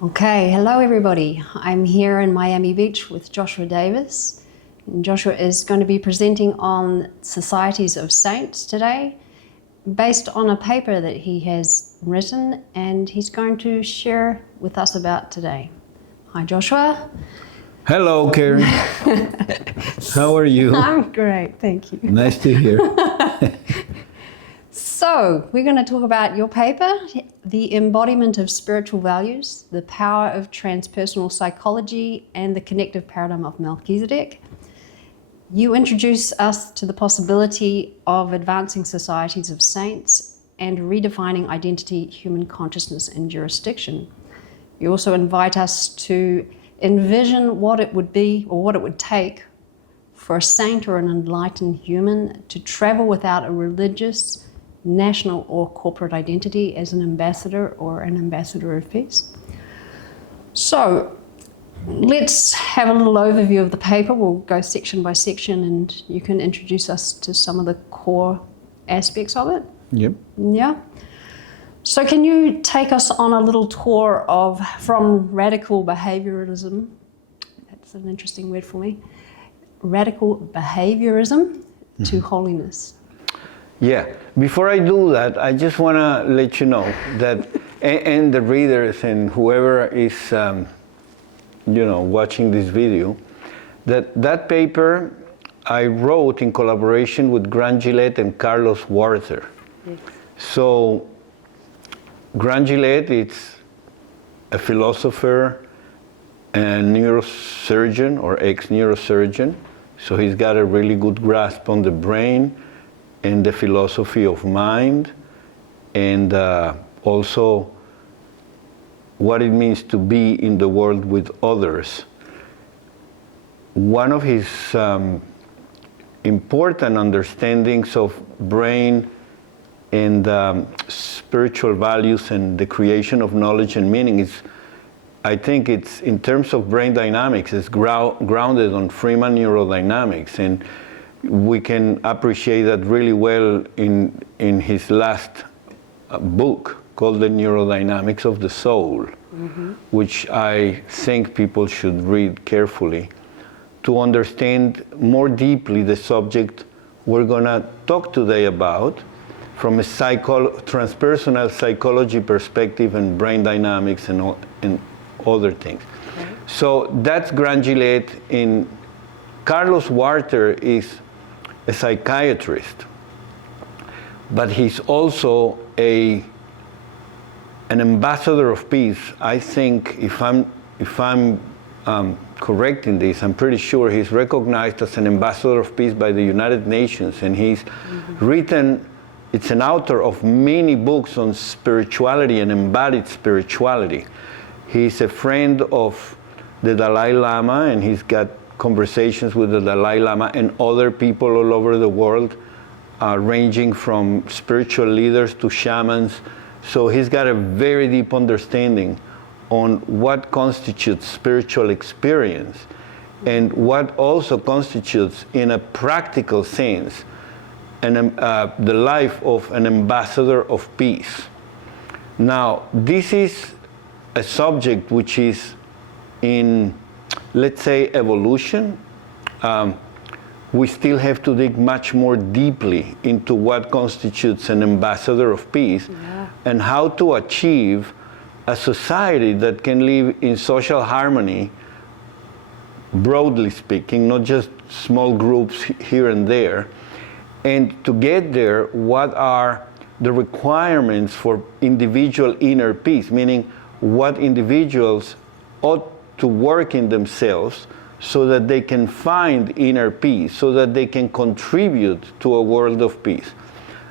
Okay, hello everybody. I'm here in Miami Beach with Joshua Davis. And Joshua is going to be presenting on Societies of Saints today, based on a paper that he has written and he's going to share with us about today. Hi Joshua. Hello Karen. How are you? I'm great, thank you. Nice to hear. So, we're going to talk about your paper, The Embodiment of Spiritual Values, the Power of Transpersonal Psychology, and the Connective Paradigm of Melchizedek. You introduce us to the possibility of advancing societies of saints and redefining identity, human consciousness, and jurisdiction. You also invite us to envision what it would be or what it would take for a saint or an enlightened human to travel without a religious, national or corporate identity as an ambassador or an ambassador of peace. So let's have a little overview of the paper. We'll go section by section and you can introduce us to some of the core aspects of it. Yep. Yeah. So can you take us on a little tour from radical behaviourism, that's an interesting word for me, radical behaviourism to holiness? Yeah, before I do that, I just want to let you know that, and the readers and whoever is, watching this video, that paper I wrote in collaboration with Gillet and Carlos Warter. Yes. So, Gillet is a philosopher and neurosurgeon or ex-neurosurgeon, so he's got a really good grasp on the brain and the philosophy of mind, and also what it means to be in the world with others. One of his important understandings of brain and spiritual values and the creation of knowledge and meaning is, I think it's, in terms of brain dynamics, it's grounded on Freeman neurodynamics, and we can appreciate that really well in his last book called The Neurodynamics of the Soul, which I think people should read carefully to understand more deeply the subject we're going to talk today about from a transpersonal psychology perspective and brain dynamics and other things. Okay. So that's Gillet. In Carlos Warter is a psychiatrist, but he's also an ambassador of peace. I think if I'm correct in this, I'm pretty sure he's recognized as an ambassador of peace by the United Nations, and he's written. It's an author of many books on spirituality and embodied spirituality. He's a friend of the Dalai Lama, and he's got conversations with the Dalai Lama and other people all over the world, ranging from spiritual leaders to shamans. So he's got a very deep understanding on what constitutes spiritual experience and what also constitutes, in a practical sense, the life of an ambassador of peace. Now, this is a subject which is in, let's say, evolution. We still have to dig much more deeply into what constitutes an ambassador of peace, and how to achieve a society that can live in social harmony, broadly speaking, not just small groups here and there. And to get there, what are the requirements for individual inner peace, meaning what individuals ought to work in themselves so that they can find inner peace, so that they can contribute to a world of peace.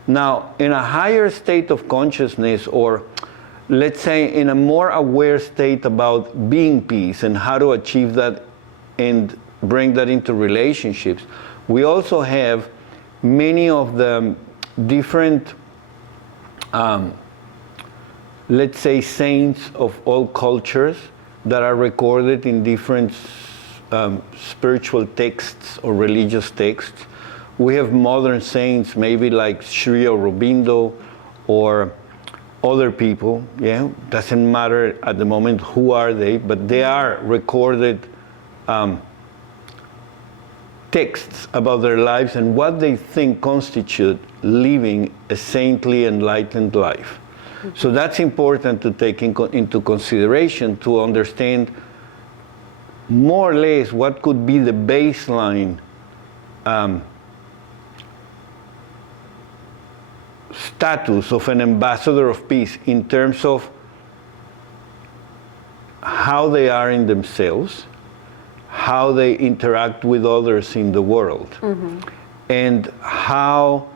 Now, in a higher state of consciousness, or let's say in a more aware state about being peace and how to achieve that and bring that into relationships, we also have many of the different, let's say, saints of all cultures that are recorded in different spiritual texts or religious texts. We have modern saints, maybe like Sri Aurobindo or other people, yeah, doesn't matter at the moment who are they, but they are recorded texts about their lives and what they think constitute living a saintly, enlightened life. So that's important to take into consideration to understand more or less what could be the baseline status of an ambassador of peace in terms of how they are in themselves, how they interact with others in the world, and how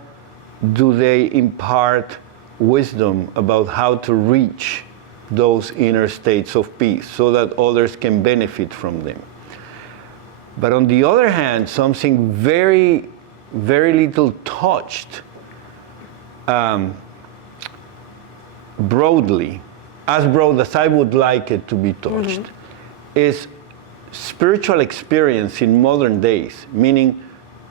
do they impart wisdom about how to reach those inner states of peace so that others can benefit from them. But on the other hand, something very, very little touched broadly, as broad as I would like it to be touched, is spiritual experience in modern days, meaning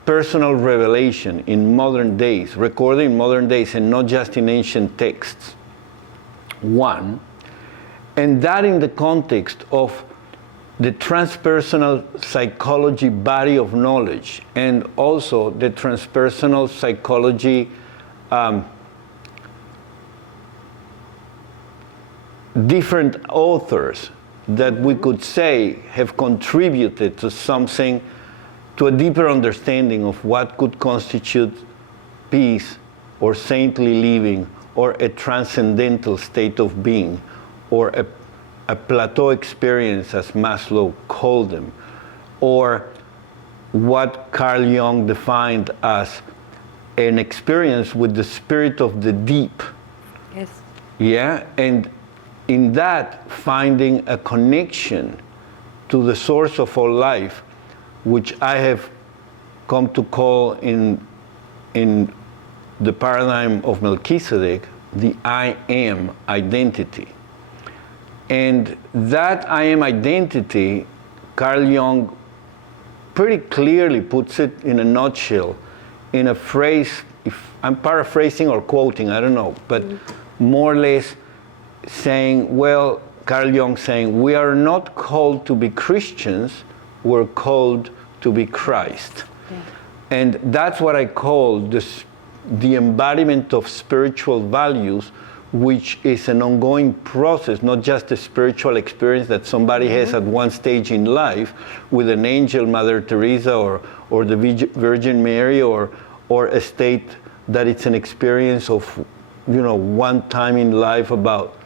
personal revelation in modern days, recorded in modern days and not just in ancient texts. One, and that in the context of the transpersonal psychology body of knowledge and also the transpersonal psychology different authors that we could say have contributed to something, to a deeper understanding of what could constitute peace or saintly living or a transcendental state of being or a plateau experience, as Maslow called them, or what Carl Jung defined as an experience with the spirit of the deep. Yes. Yeah, and in that finding a connection to the source of all life, which I have come to call in the paradigm of Melchizedek, the I am identity. And that I am identity, Carl Jung pretty clearly puts it in a nutshell, in a phrase, if I'm paraphrasing or quoting, I don't know, but more or less saying, well, Carl Jung saying, we are not called to be Christians, we're called to be Christ. Yeah. And that's what I call the embodiment of spiritual values, which is an ongoing process, not just a spiritual experience that somebody has at one stage in life with an angel, Mother Teresa, or the Virgin Mary, or a state that it's an experience of, one time in life about,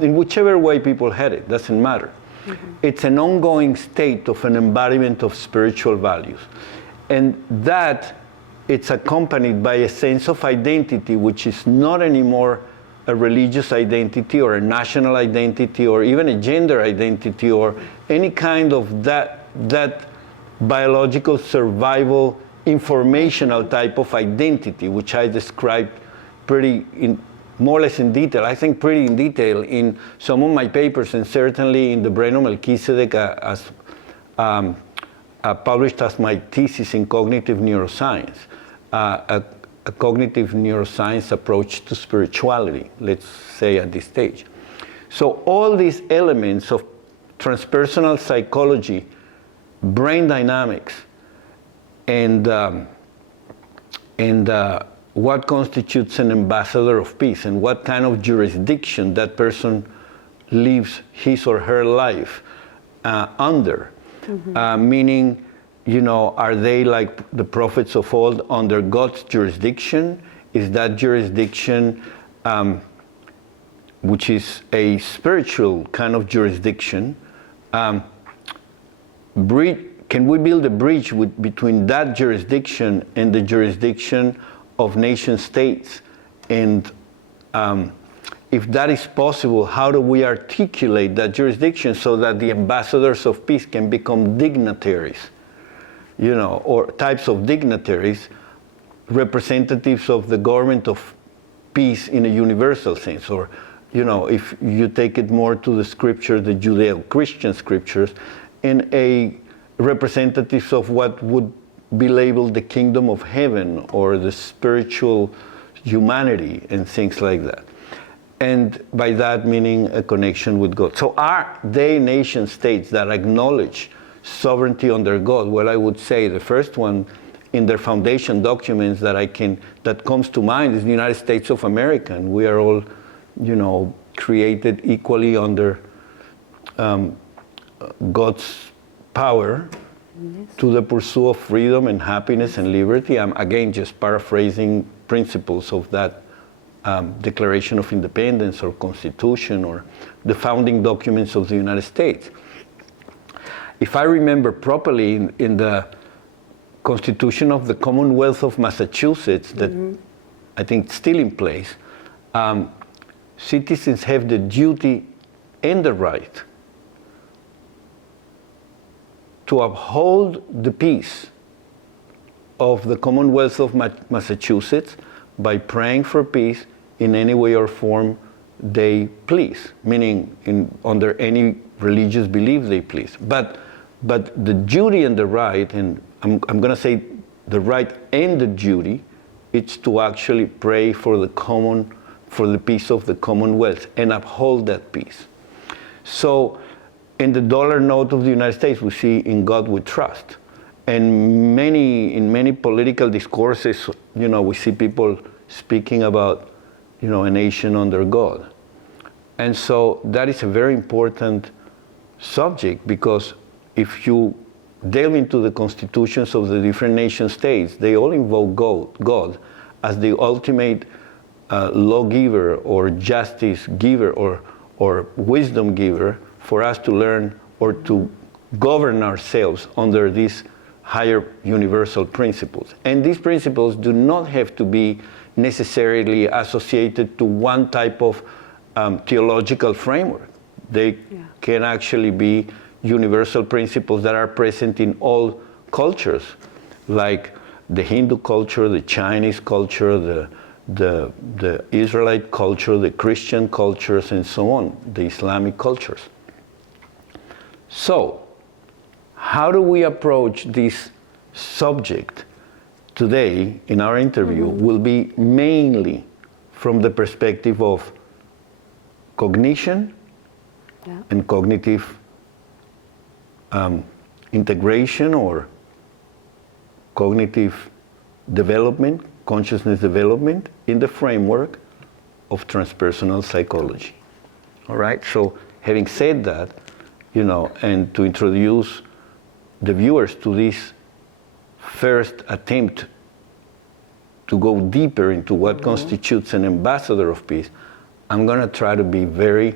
in whichever way people had it, doesn't matter. It's an ongoing state of an embodiment of spiritual values. And that, it's accompanied by a sense of identity, which is not anymore a religious identity or a national identity or even a gender identity or any kind of that biological survival informational type of identity, which I described more or less in detail, I think pretty in detail in some of my papers, and certainly in the Brain of Melchizedek as published as my thesis in cognitive neuroscience, a cognitive neuroscience approach to spirituality, let's say at this stage. So all these elements of transpersonal psychology, brain dynamics, and what constitutes an ambassador of peace and what kind of jurisdiction that person lives his or her life under. Meaning, are they like the prophets of old under God's jurisdiction? Is that jurisdiction, which is a spiritual kind of jurisdiction, can we build a bridge between that jurisdiction and the jurisdiction of nation states? And if that is possible, how do we articulate that jurisdiction so that the ambassadors of peace can become dignitaries, or types of dignitaries, representatives of the government of peace in a universal sense, or, if you take it more to the scriptures, the Judeo-Christian scriptures, in a representatives of what would be labeled the kingdom of heaven or the spiritual humanity and things like that. and by that meaning a connection with God. So are they nation states that acknowledge sovereignty under God? Well, I would say the first one in their foundation documents that comes to mind is the United States of America. And we are all, created equally under God's power to the pursuit of freedom and happiness and liberty. I'm again just paraphrasing principles of that Declaration of Independence or Constitution or the founding documents of the United States. If I remember properly, in the Constitution of the Commonwealth of Massachusetts, that I think is still in place, citizens have the duty and the right to uphold the peace of the Commonwealth of Massachusetts by praying for peace in any way or form they please, meaning under any religious belief they please. But the duty and the right, and I'm going to say the right and the duty, it's to actually pray for the peace of the Commonwealth and uphold that peace. So in the dollar note of the United States, we see "In God we trust." And in many political discourses, we see people speaking about, a nation under God. And so that is a very important subject, because if you delve into the constitutions of the different nation states, they all invoke God as the ultimate lawgiver or justice giver or wisdom giver for us to learn or to govern ourselves under these higher universal principles. And these principles do not have to be necessarily associated to one type of theological framework. They can actually be universal principles that are present in all cultures, like the Hindu culture, the Chinese culture, the Israelite culture, the Christian cultures, and so on, the Islamic cultures. So, how do we approach this subject today in our interview will be mainly from the perspective of cognition and cognitive integration or cognitive development, consciousness development in the framework of transpersonal psychology. All right, so having said that, and to introduce the viewers to this first attempt to go deeper into what constitutes an ambassador of peace, I'm going to try to be very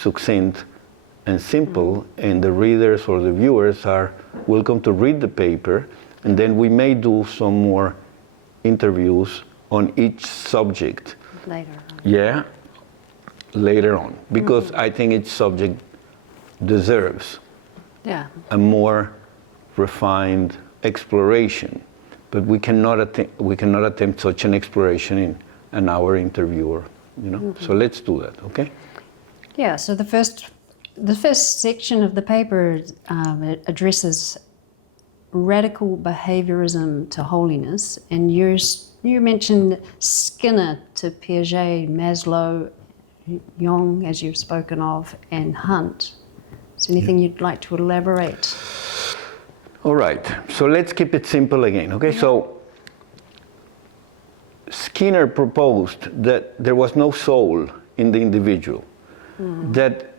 succinct and simple, and the readers or the viewers are welcome to read the paper, and then we may do some more interviews on each subject. Later on. Yeah, later on, because I think each subject deserves a more refined exploration, but we cannot attempt such an exploration in an hour interview, So let's do that, okay? Yeah. So the first section of the paper it addresses radical behaviourism to holiness, and you mentioned Skinner to Piaget, Maslow, Jung, as you've spoken of, and Hunt. Is there anything you'd like to elaborate? All right, so let's keep it simple again, okay? So Skinner proposed that there was no soul in the individual, that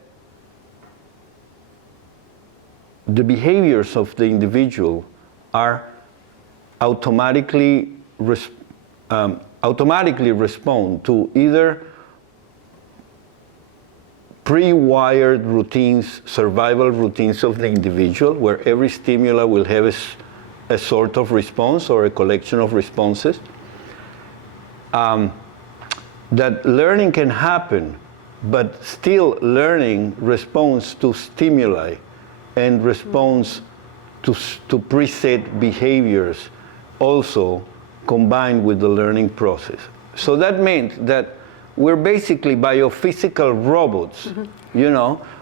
the behaviors of the individual are automatically respond to either pre-wired routines, survival routines of the individual, where every stimuli will have a sort of response or a collection of responses. That learning can happen, but still learning responds to stimuli and responds to preset behaviors also combined with the learning process. So that meant that we're basically biophysical robots,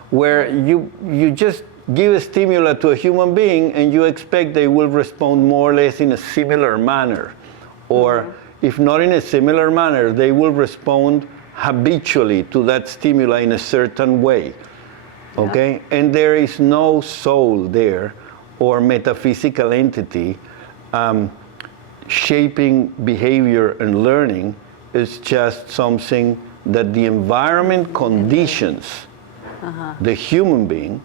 where you just give a stimuli to a human being and you expect they will respond more or less in a similar manner. Or if not in a similar manner, they will respond habitually to that stimuli in a certain way. Okay? And there is no soul there or metaphysical entity shaping behavior and learning. Is just something that the environment conditions the human being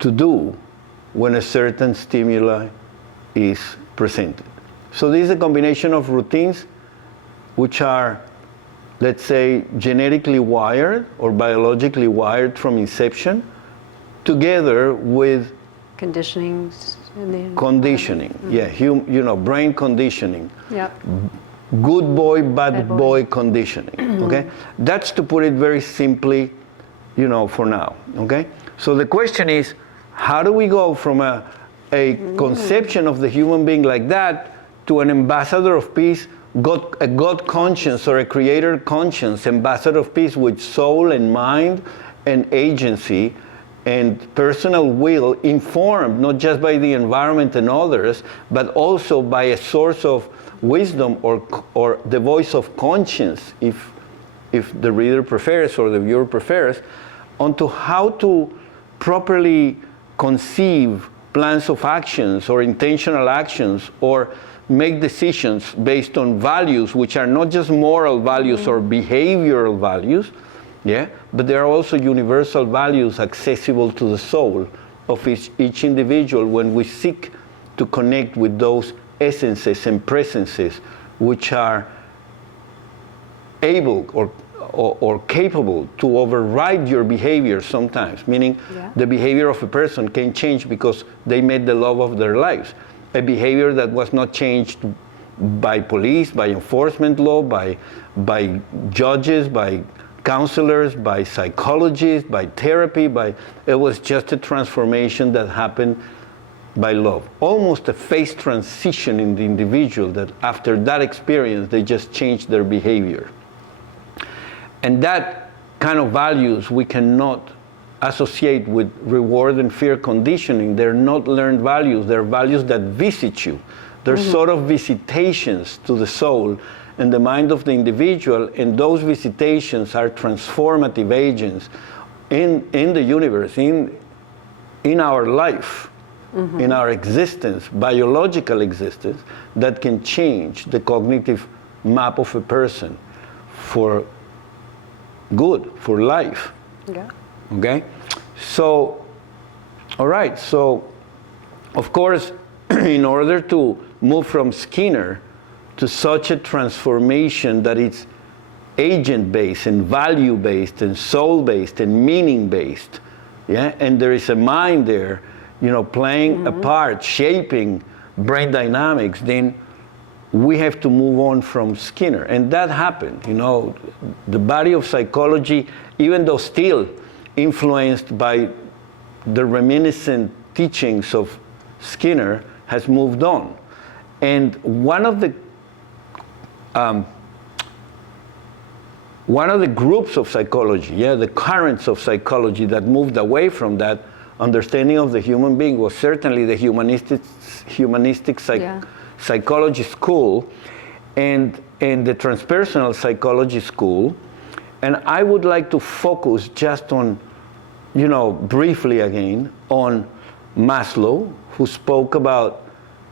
to do when a certain stimuli is presented. So this is a combination of routines which are, let's say, genetically wired or biologically wired from inception, together with Conditionings. conditioning. Yeah, brain conditioning. Yep. Good boy, bad boy conditioning. Okay, that's to put it very simply, for now. Okay, so the question is, how do we go from a conception of the human being like that to an ambassador of peace, a God conscience or a creator conscience, ambassador of peace with soul and mind and agency and personal will, informed not just by the environment and others, but also by a source of wisdom or the voice of conscience, if the reader prefers or the viewer prefers, onto how to properly conceive plans of actions or intentional actions or make decisions based on values which are not just moral values or behavioral values, but they are also universal values accessible to the soul of each individual when we seek to connect with those essences and presences which are able or capable to override your behavior sometimes, meaning the behavior of a person can change because they met the love of their lives. A behavior that was not changed by police, by enforcement law, by judges, by counselors, by psychologists, by therapy, it was just a transformation that happened by love. Almost a phase transition in the individual that after that experience, they just changed their behavior. And that kind of values we cannot associate with reward and fear conditioning. They're not learned values. They're values that visit you. They're sort of visitations to the soul and the mind of the individual, and those visitations are transformative agents in the universe, in our life, in our existence, biological existence, that can change the cognitive map of a person for good, for life. Yeah. Okay? So, all right, so of course, in order to move from Skinner to such a transformation that it's agent-based and value-based and soul-based and meaning-based, and there is a mind there, playing a part, shaping brain dynamics, then we have to move on from Skinner. And that happened, the body of psychology, even though still influenced by the reminiscent teachings of Skinner, has moved on. And one of the groups of psychology, the currents of psychology that moved away from that understanding of the human being was certainly the humanistic psychology school and the transpersonal psychology school. And I would like to focus just on, briefly again, on Maslow, who spoke about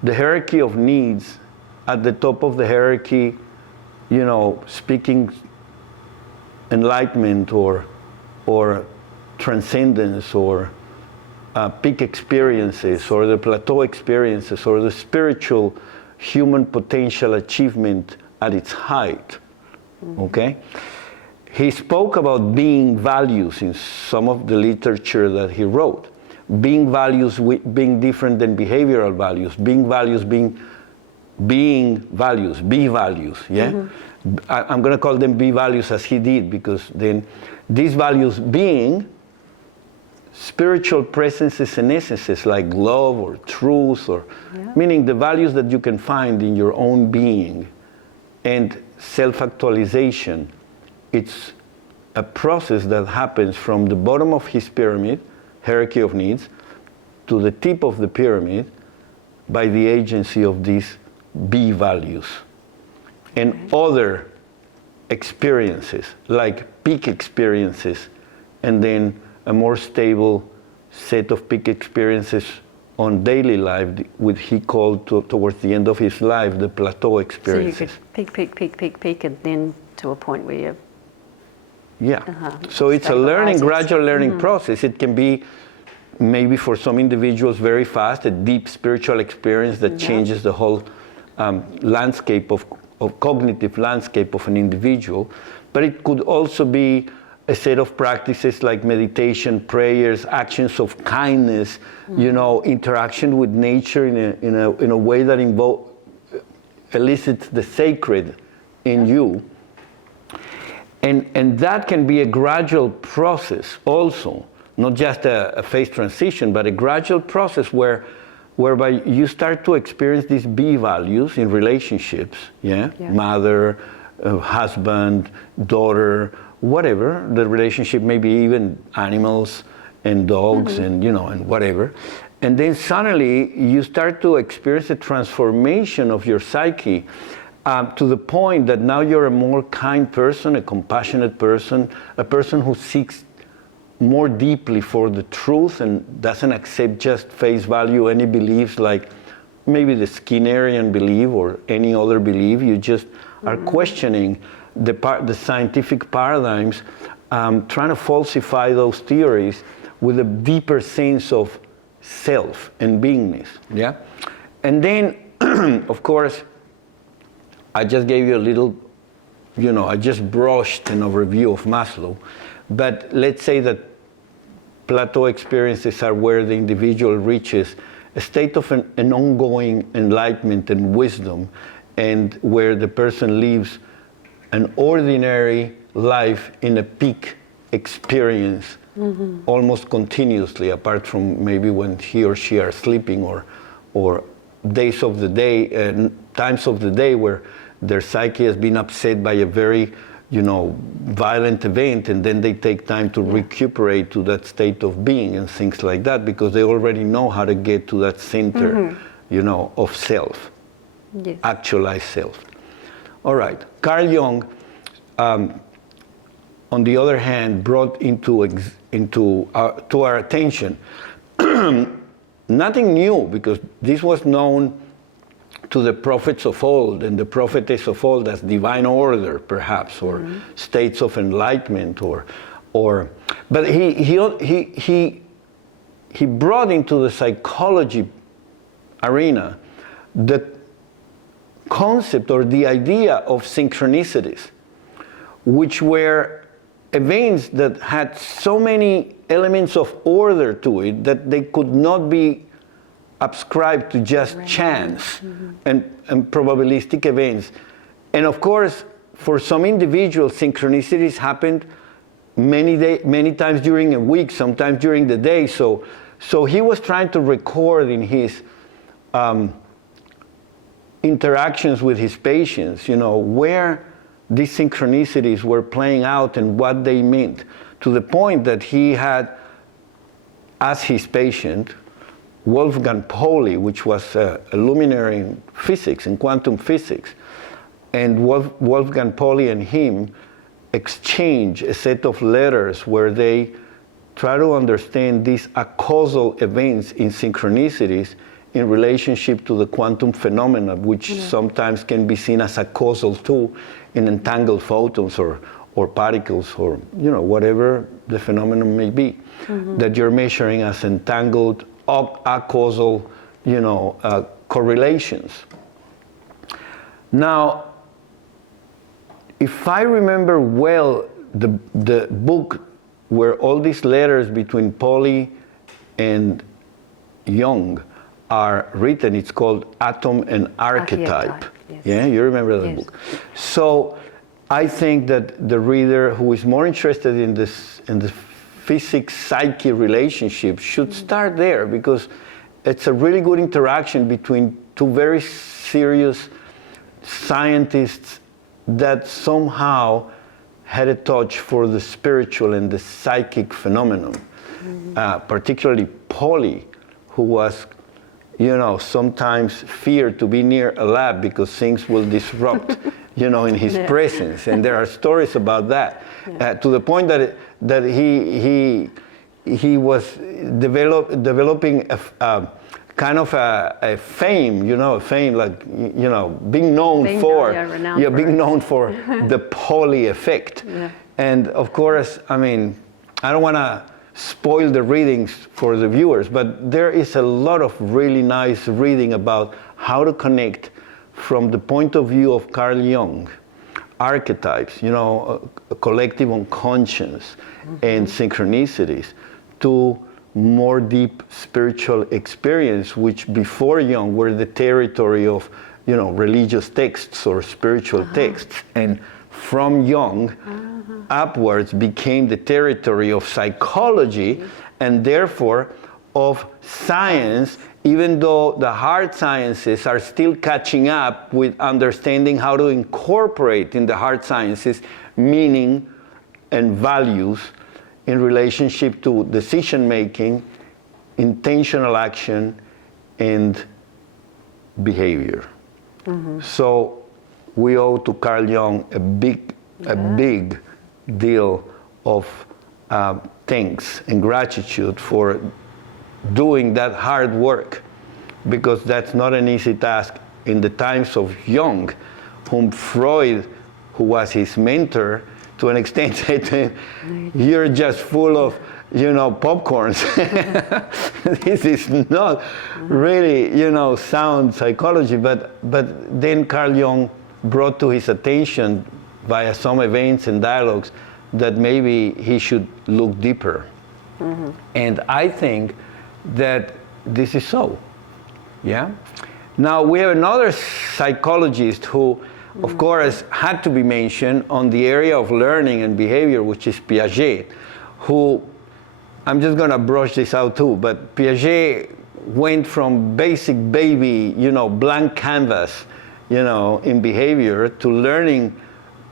the hierarchy of needs. At the top of the hierarchy, speaking enlightenment or transcendence or peak experiences or the plateau experiences or the spiritual human potential achievement at its height. Okay? He spoke about being values in some of the literature that he wrote. Being values being different than behavioral values. Being values being values, be values, I'm going to call them be values as he did, because then these values being spiritual presences and essences like love or truth, or meaning the values that you can find in your own being, and self-actualization. It's a process that happens from the bottom of his pyramid, hierarchy of needs, to the tip of the pyramid by the agency of these be values and other experiences, like peak experiences, and then a more stable set of peak experiences on daily life, which he called towards the end of his life the plateau experiences. So you could peak, and then to a point where you're... Yeah. So it's a gradual learning Mm-hmm. process. It can be maybe for some individuals very fast, a deep spiritual experience that changes the whole landscape of cognitive landscape of an individual. But it could also be a set of practices like meditation, prayers, actions of kindness, interaction with nature in a way that elicits the sacred in you. And that can be a gradual process also, not just a phase transition, but a gradual process whereby you start to experience these B values in relationships, mother, husband, daughter, whatever the relationship may be, even animals and dogs and and whatever. And then suddenly you start to experience a transformation of your psyche to the point that now you're a more kind person, a compassionate person, a person who seeks more deeply for the truth and doesn't accept just face value any beliefs like maybe the Skinnerian belief or any other belief. You just are questioning the scientific paradigms, trying to falsify those theories with a deeper sense of self and beingness. Yeah, and then of course, I just gave you a little, I just brushed an overview of Maslow, but let's say that plateau experiences are where the individual reaches a state of an ongoing enlightenment and wisdom, and where the person lives an ordinary life in a peak experience almost continuously, apart from maybe when he or she are sleeping or days of the day, times of the day where their psyche has been upset by a very violent event, and then they take time to recuperate to that state of being and things like that, because they already know how to get to that center, of self, actualized self. All right, Carl Jung, on the other hand, brought to our attention nothing new, because this was known to the prophets of old and the prophetess of old as divine order, perhaps, or states of enlightenment, but he brought into the psychology arena the concept or the idea of synchronicities, which were events that had so many elements of order to it that they could not be ascribed to just chance and probabilistic events. And of course, for some individuals, synchronicities happened many times during a week, sometimes during the day. So he was trying to record in his interactions with his patients, where these synchronicities were playing out and what they meant, to the point that he had, as his patient, Wolfgang Pauli, which was a luminary in physics, in quantum physics. And Wolfgang Pauli and him exchange a set of letters where they try to understand these acausal events in synchronicities in relationship to the quantum phenomena, which sometimes can be seen as a causal too in entangled photons or particles, or whatever the phenomenon may be, that you're measuring as entangled acausal correlations. Now, if I remember well, the book where all these letters between Pauli and Jung are written, it's called Atom and Archetype. Yes. Yeah, you remember that book. So I think that the reader who is more interested in the physics psyche relationship should start there, because it's a really good interaction between two very serious scientists that somehow had a touch for the spiritual and the psychic phenomenon. Particularly Pauli, who was, sometimes feared to be near a lab because things will disrupt in his presence. And there are stories about that, to the point that he was developing a kind of a fame, like, being known being known for the poly effect. Yeah. And of course, I mean, I don't want to spoil the readings for the viewers, but there is a lot of really nice reading about how to connect from the point of view of Carl Jung, archetypes, collective unconscious and synchronicities, to more deep spiritual experience, which before Jung were the territory of, religious texts or spiritual texts, and from Jung upwards became the territory of psychology, and therefore of science, even though the hard sciences are still catching up with understanding how to incorporate in the hard sciences meaning and values in relationship to decision making, intentional action, and behavior. So we owe to Carl Jung a big deal of thanks and gratitude for doing that hard work, because that's not an easy task in the times of Jung, whom Freud, who was his mentor, to an extent said to him, "You're just full of, popcorns." This is not really, sound psychology. But then Carl Jung brought to his attention via some events and dialogues that maybe he should look deeper. And I think that this is so. Yeah. Now we have another psychologist who, of course, had to be mentioned on the area of learning and behavior, which is Piaget, who, I'm just going to brush this out too, but Piaget went from basic baby, blank canvas, in behavior, to learning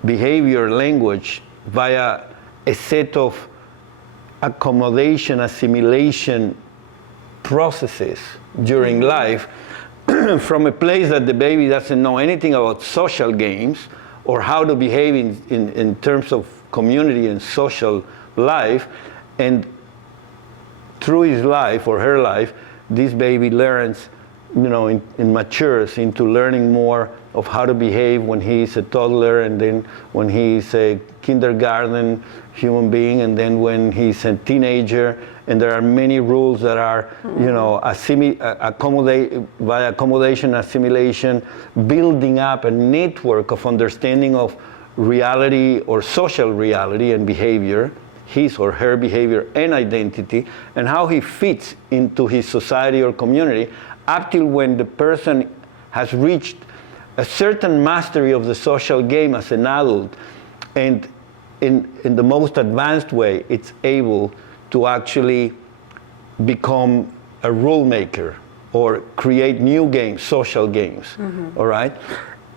behavior language via a set of accommodation, assimilation processes during life, from a place that the baby doesn't know anything about social games or how to behave in terms of community and social life. And through his life or her life, this baby learns, and matures into learning more of how to behave when he's a toddler, and then when he's a kindergarten human being, and then when he's a teenager. And there are many rules that are, by accommodation, assimilation, building up a network of understanding of reality or social reality and behavior, his or her behavior and identity, and how he fits into his society or community, up till when the person has reached a certain mastery of the social game as an adult, and in the most advanced way, it's able to actually become a rule maker or create new games, social games, all right?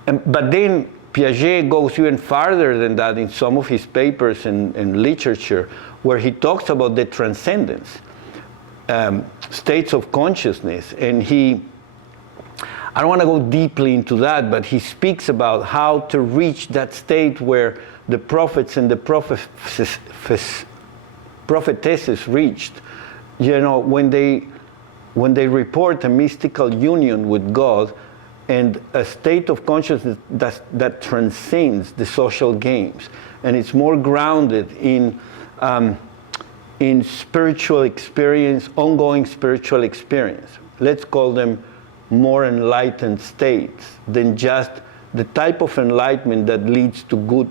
But then Piaget goes even farther than that in some of his papers and literature, where he talks about the transcendence, states of consciousness, and I don't want to go deeply into that, but he speaks about how to reach that state where the prophets and the prophetesses reached, when they report a mystical union with God and a state of consciousness that transcends the social games, and it's more grounded in spiritual experience, ongoing spiritual experience. Let's call them more enlightened states than just the type of enlightenment that leads to good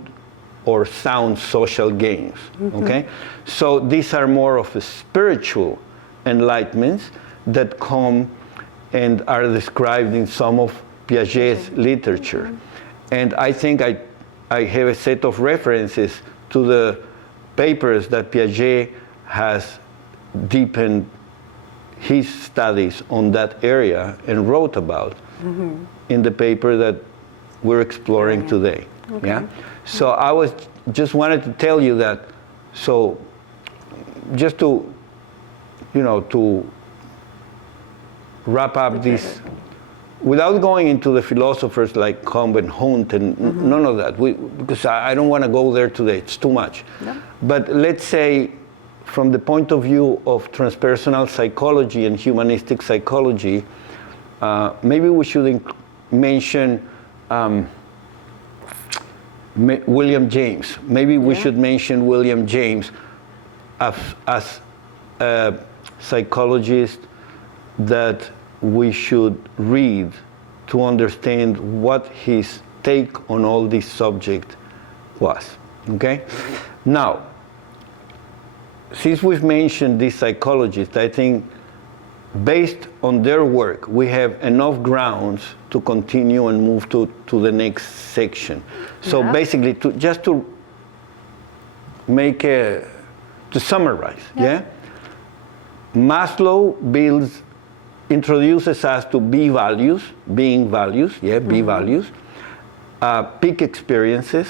or sound social games, okay? So these are more of a spiritual enlightenments that come and are described in some of Piaget's literature. And I think I have a set of references to the papers that Piaget has deepened his studies on that area and wrote about in the paper that we're exploring today. Okay. Yeah. So I just wanted to tell you that. So just to wrap up this without going into the philosophers like Combe and Hunt and none of that, because I don't want to go there today, it's too much. Yeah. But let's say, from the point of view of transpersonal psychology and humanistic psychology, maybe we should mention William James. Maybe we should mention William James as a psychologist that we should read to understand what his take on all this subject was. Okay? Now, since we've mentioned these psychologists, I think based on their work, we have enough grounds to continue and move to the next section. So basically, to summarize, Maslow introduces us to being values, be values, peak experiences,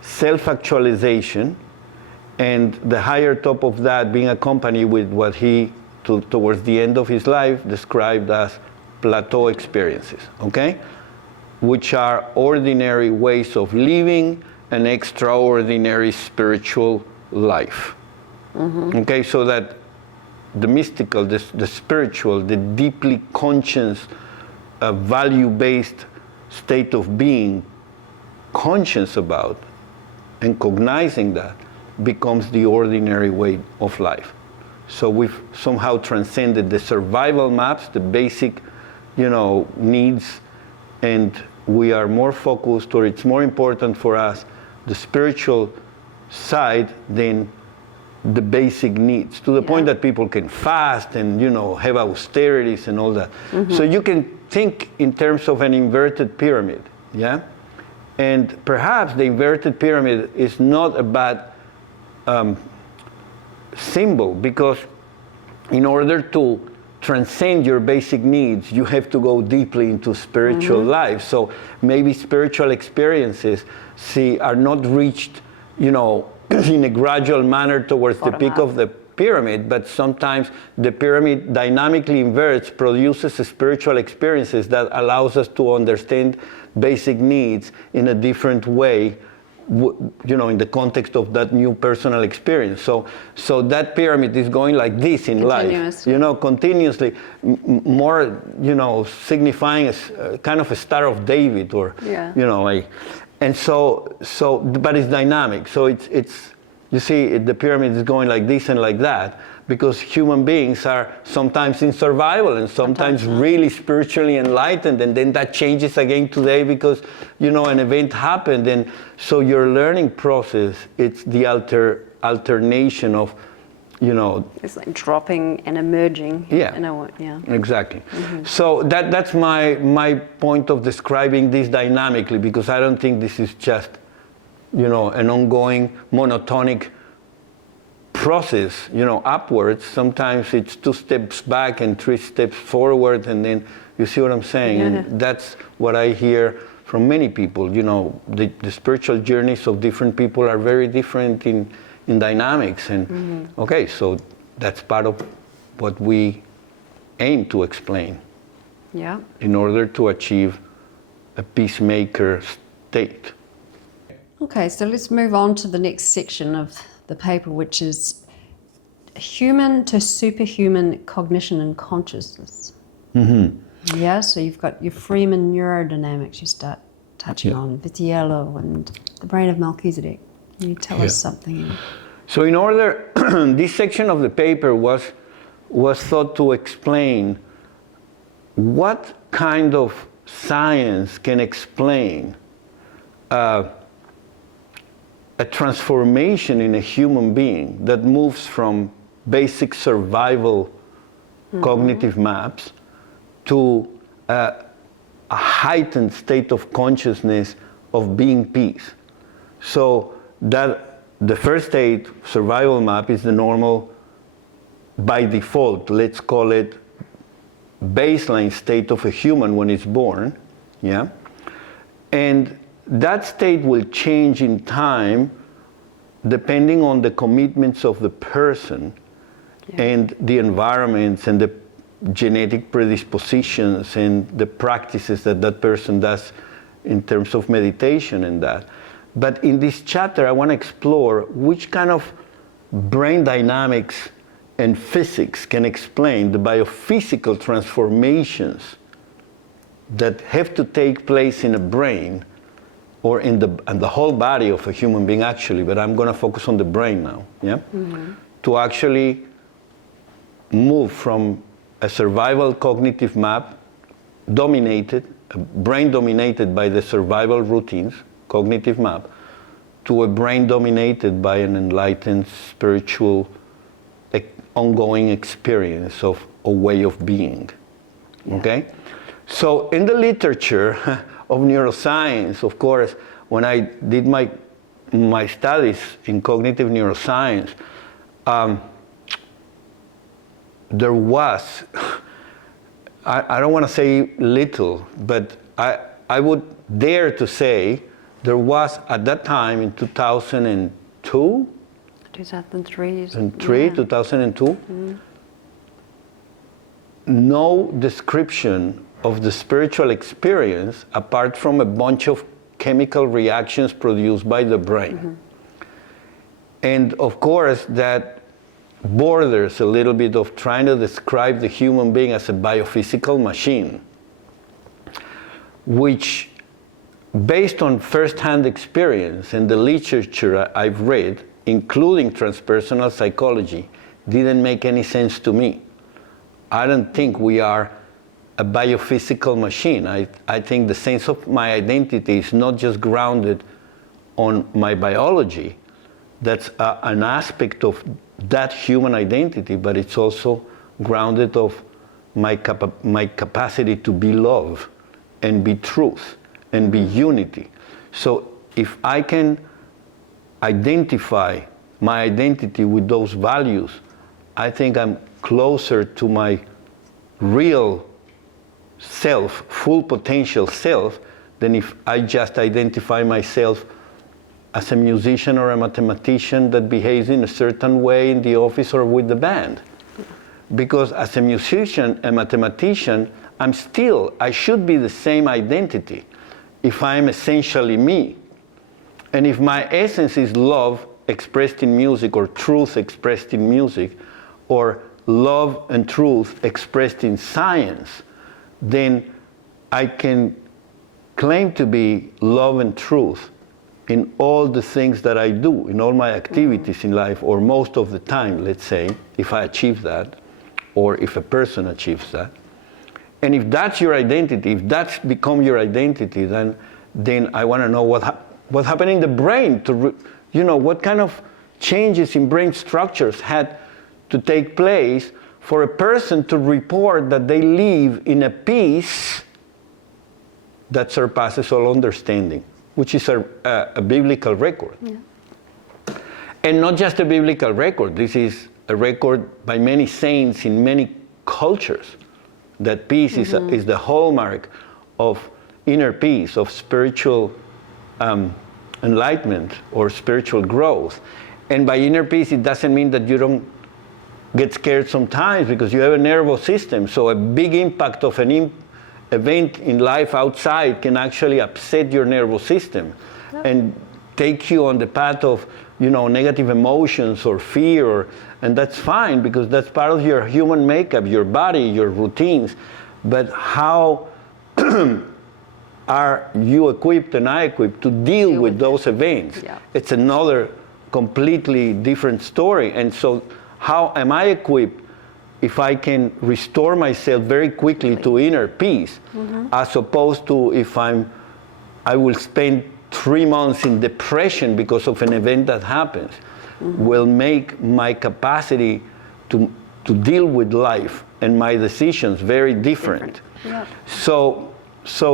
self-actualization, and the higher top of that being accompanied with what he, towards the end of his life, described as plateau experiences, okay? Which are ordinary ways of living an extraordinary spiritual life. Okay, so that the mystical, the spiritual, the deeply conscious, value-based state of being, conscious about and cognizing that, becomes the ordinary way of life. So we've somehow transcended the survival maps, the basic, needs, and we are more focused, or it's more important for us, the spiritual side than the basic needs, to the point that people can fast and have austerities and all that. So you can think in terms of an inverted pyramid, and perhaps the inverted pyramid is not a bad symbol, because in order to transcend your basic needs, you have to go deeply into spiritual life. So maybe spiritual experiences are not reached in a gradual manner towards the peak of the pyramid, but sometimes the pyramid dynamically inverts, produces spiritual experiences that allows us to understand basic needs in a different way, in the context of that new personal experience. So that pyramid is going like this in life, continuously, more, signifying a kind of a Star of David, or, and so, but it's dynamic. So it's, you see, the pyramid is going like this and like that, because human beings are sometimes in survival and sometimes really spiritually enlightened, and then that changes again today because, an event happened. And so your learning process, it's the alternation of, It's like dropping and emerging. Exactly. So that's my point of describing this dynamically, because I don't think this is just, an ongoing monotonic process, upwards. Sometimes it's 2 steps back and 3 steps forward, and then you see what I'm saying. And that's what I hear from many people. The spiritual journeys of different people are very different in dynamics, and okay, so that's part of what we aim to explain. In order to achieve a peacemaker state. Okay, so let's move on to the next section of the paper, which is human to superhuman cognition and consciousness. So you've got your Freeman neurodynamics, you start touching on Vitiello and the brain of Melchizedek. Can you tell us something? So in order, this section of the paper was thought to explain what kind of science can explain a transformation in a human being that moves from basic survival cognitive maps to a heightened state of consciousness of being peace. So that the first state, survival map, is the normal, by default, let's call it baseline state of a human when it's born, and that state will change in time depending on the commitments of the person and the environments and the genetic predispositions and the practices that that person does in terms of meditation and that. But in this chapter, I want to explore which kind of brain dynamics and physics can explain the biophysical transformations that have to take place in a brain or in the whole body of a human being actually, but I'm going to focus on the brain now, yeah? Mm-hmm. To actually move from a survival cognitive map dominated, a brain dominated by the survival routines, cognitive map, to a brain dominated by an enlightened spiritual ongoing experience of a way of being, okay? So in the literature of neuroscience, of course, when I did my studies in cognitive neuroscience, there was, I don't want to say little, but I would dare to say there was at that time in 2002, 2002, no description of the spiritual experience apart from a bunch of chemical reactions produced by the brain. Mm-hmm. And of course that borders a little bit of trying to describe the human being as a biophysical machine, which based on first-hand experience and the literature I've read, including transpersonal psychology, didn't make any sense to me. I don't think we are a biophysical machine. I think the sense of my identity is not just grounded on my biology. That's an aspect of that human identity, but it's also grounded of my capacity to be love and be truth and be unity. So if I can identify my identity with those values, I think I'm closer to my real self, full potential self, than if I just identify myself as a musician or a mathematician that behaves in a certain way in the office or with the band. Because as a musician, a mathematician, I should be the same identity if I'm essentially me. And if my essence is love expressed in music, or truth expressed in music, or love and truth expressed in science, then I can claim to be love and truth in all the things that I do, in all my activities in life, or most of the time, let's say, if I achieve that, or if a person achieves that. And if that's your identity, if that's become your identity, then I want to know what happened in the brain to, what kind of changes in brain structures had to take place for a person to report that they live in a peace that surpasses all understanding, which is a biblical record. Yeah. And not just a biblical record, this is a record by many saints in many cultures, that peace is the hallmark of inner peace, of spiritual enlightenment or spiritual growth. And by inner peace, it doesn't mean that you don't get scared sometimes, because you have a nervous system. So a big impact of an event in life outside can actually upset your nervous system and take you on the path of negative emotions or fear, and that's fine, because that's part of your human makeup, your body, your routines. But how are you equipped and I equipped to deal with those events? Yeah. It's another completely different story. And so how am I equipped if I can restore myself very quickly to inner peace, as opposed to if I will spend 3 months in depression because of an event that happens, will make my capacity to deal with life and my decisions very different. Yeah. So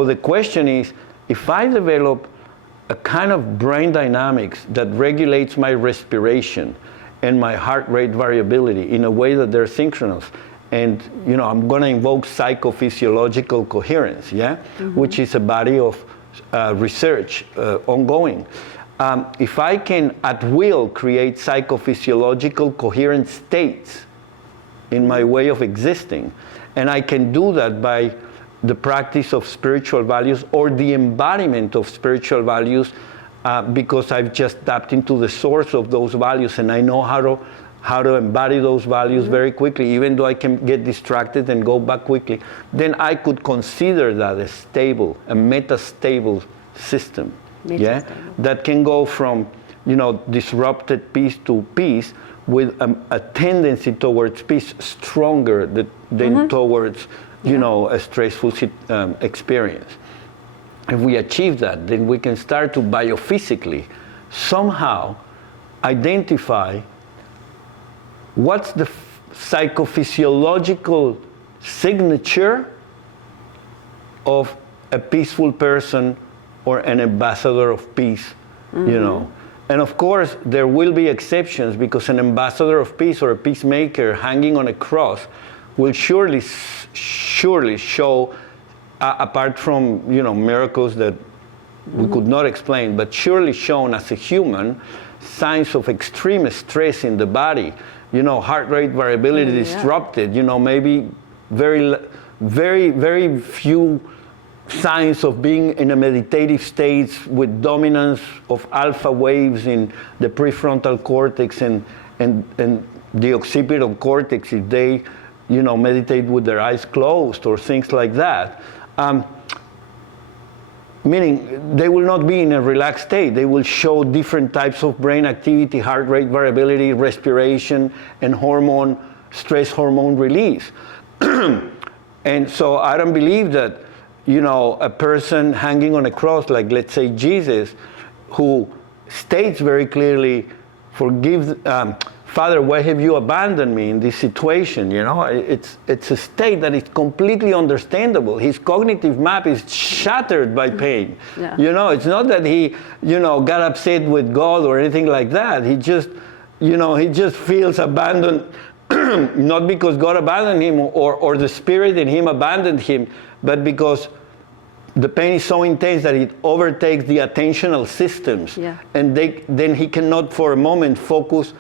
the question is, if I develop a kind of brain dynamics that regulates my respiration and my heart rate variability in a way that they're synchronous, and I'm going to invoke psychophysiological coherence, which is a body of research ongoing. If I can at will create psychophysiological coherent states in my way of existing, And I can do that by the practice of spiritual values or the embodiment of spiritual values, because I've just tapped into the source of those values, and I know how to embody those values very quickly, even though I can get distracted and go back quickly. Then I could consider that a stable, a meta-stable system. That can go from, disrupted peace to peace, with a tendency towards peace stronger than towards, a stressful experience. If we achieve that, then we can start to biophysically somehow identify what's the psychophysiological signature of a peaceful person or an ambassador of peace, And of course, there will be exceptions, because an ambassador of peace or a peacemaker hanging on a cross will surely show, apart from, miracles that we could not explain, but surely shown as a human, signs of extreme stress in the body. Heart rate variability disrupted, maybe very, very, very few signs of being in a meditative state with dominance of alpha waves in the prefrontal cortex and the occipital cortex if they, meditate with their eyes closed or things like that. Meaning they will not be in a relaxed state. They will show different types of brain activity, heart rate variability, respiration, and stress hormone release. And so I don't believe that, a person hanging on a cross, like let's say Jesus, who states very clearly, Father, why have you abandoned me in this situation? It's a state that is completely understandable. His cognitive map is shattered by pain. It's not that he, got upset with God or anything like that. He just feels abandoned, not because God abandoned him or the spirit in him abandoned him, but because the pain is so intense that it overtakes the attentional systems. And then he cannot for a moment focus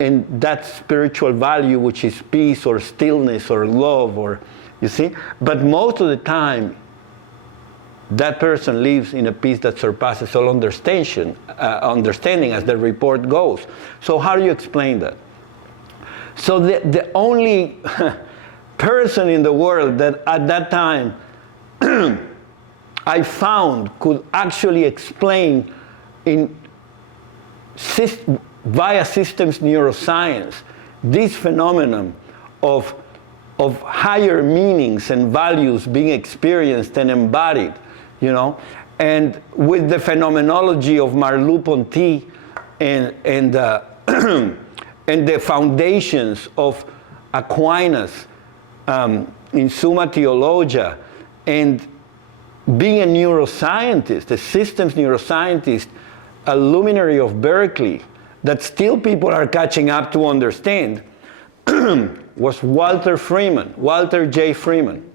in that spiritual value, which is peace or stillness or love, or, you see? But most of the time, that person lives in a peace that surpasses all understanding, as the report goes. So how do you explain that? So the only person in the world that at that time I found could actually explain via systems neuroscience this phenomenon of higher meanings and values being experienced and embodied, and with the phenomenology of Merleau-Ponty and the foundations of Aquinas in Summa Theologia, and being a neuroscientist, a systems neuroscientist, a luminary of Berkeley, that still people are catching up to understand, was Walter J. Freeman,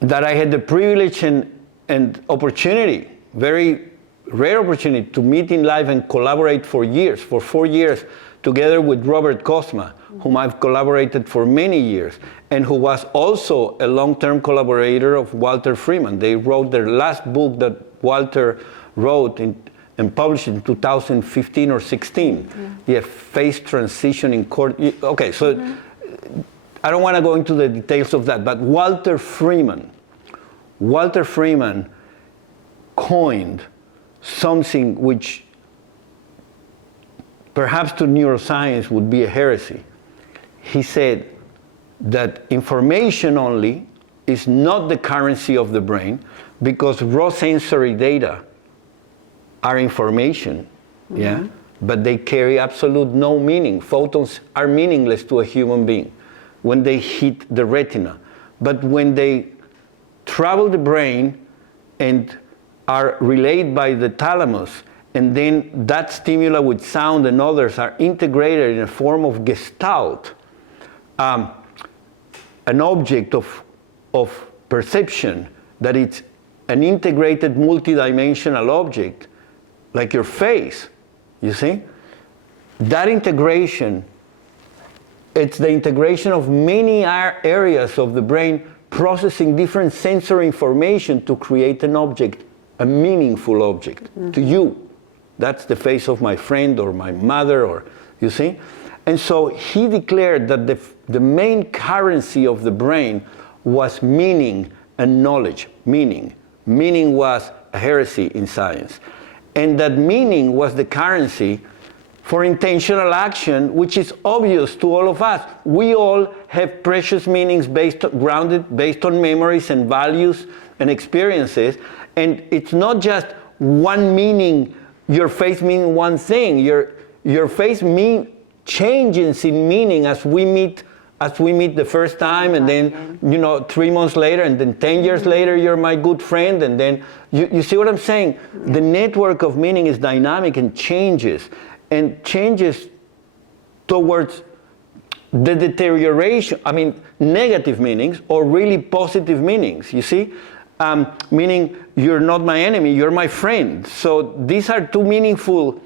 that I had the privilege and opportunity, very rare opportunity, to meet in life and collaborate for 4 years, together with Robert Cosma, whom I've collaborated for many years, and who was also a long-term collaborator of Walter Freeman. They wrote their last book that Walter wrote and published in 2015 or 16. Phase transition in court. Okay, so I don't want to go into the details of that, but Walter Freeman coined something which perhaps to neuroscience would be a heresy. He said that information only is not the currency of the brain, because raw sensory data are information, but they carry absolute no meaning. Photons are meaningless to a human being when they hit the retina. But when they travel the brain and are relayed by the thalamus, and then that stimuli with sound and others are integrated in a form of gestalt, an object of perception, that it's an integrated multidimensional object, like your face, you see? That integration it's the integration of many areas of the brain processing different sensory information to create an object, a meaningful object to you. That's the face of my friend or my mother, or you see? And so he declared that the main currency of the brain was meaning and knowledge. Meaning was a heresy in science. And that meaning was the currency for intentional action, which is obvious to all of us. We all have precious meanings grounded based on memories and values and experiences. And it's not just one meaning. Your face means one thing. Your face changes in meaning as we meet the first time, and then 3 months later, and then 10 years later you're my good friend, and then you see what I'm saying? The network of meaning is dynamic and changes towards the deterioration. I mean, negative meanings or really positive meanings. You see, meaning you're not my enemy, you're my friend. So these are two meaningful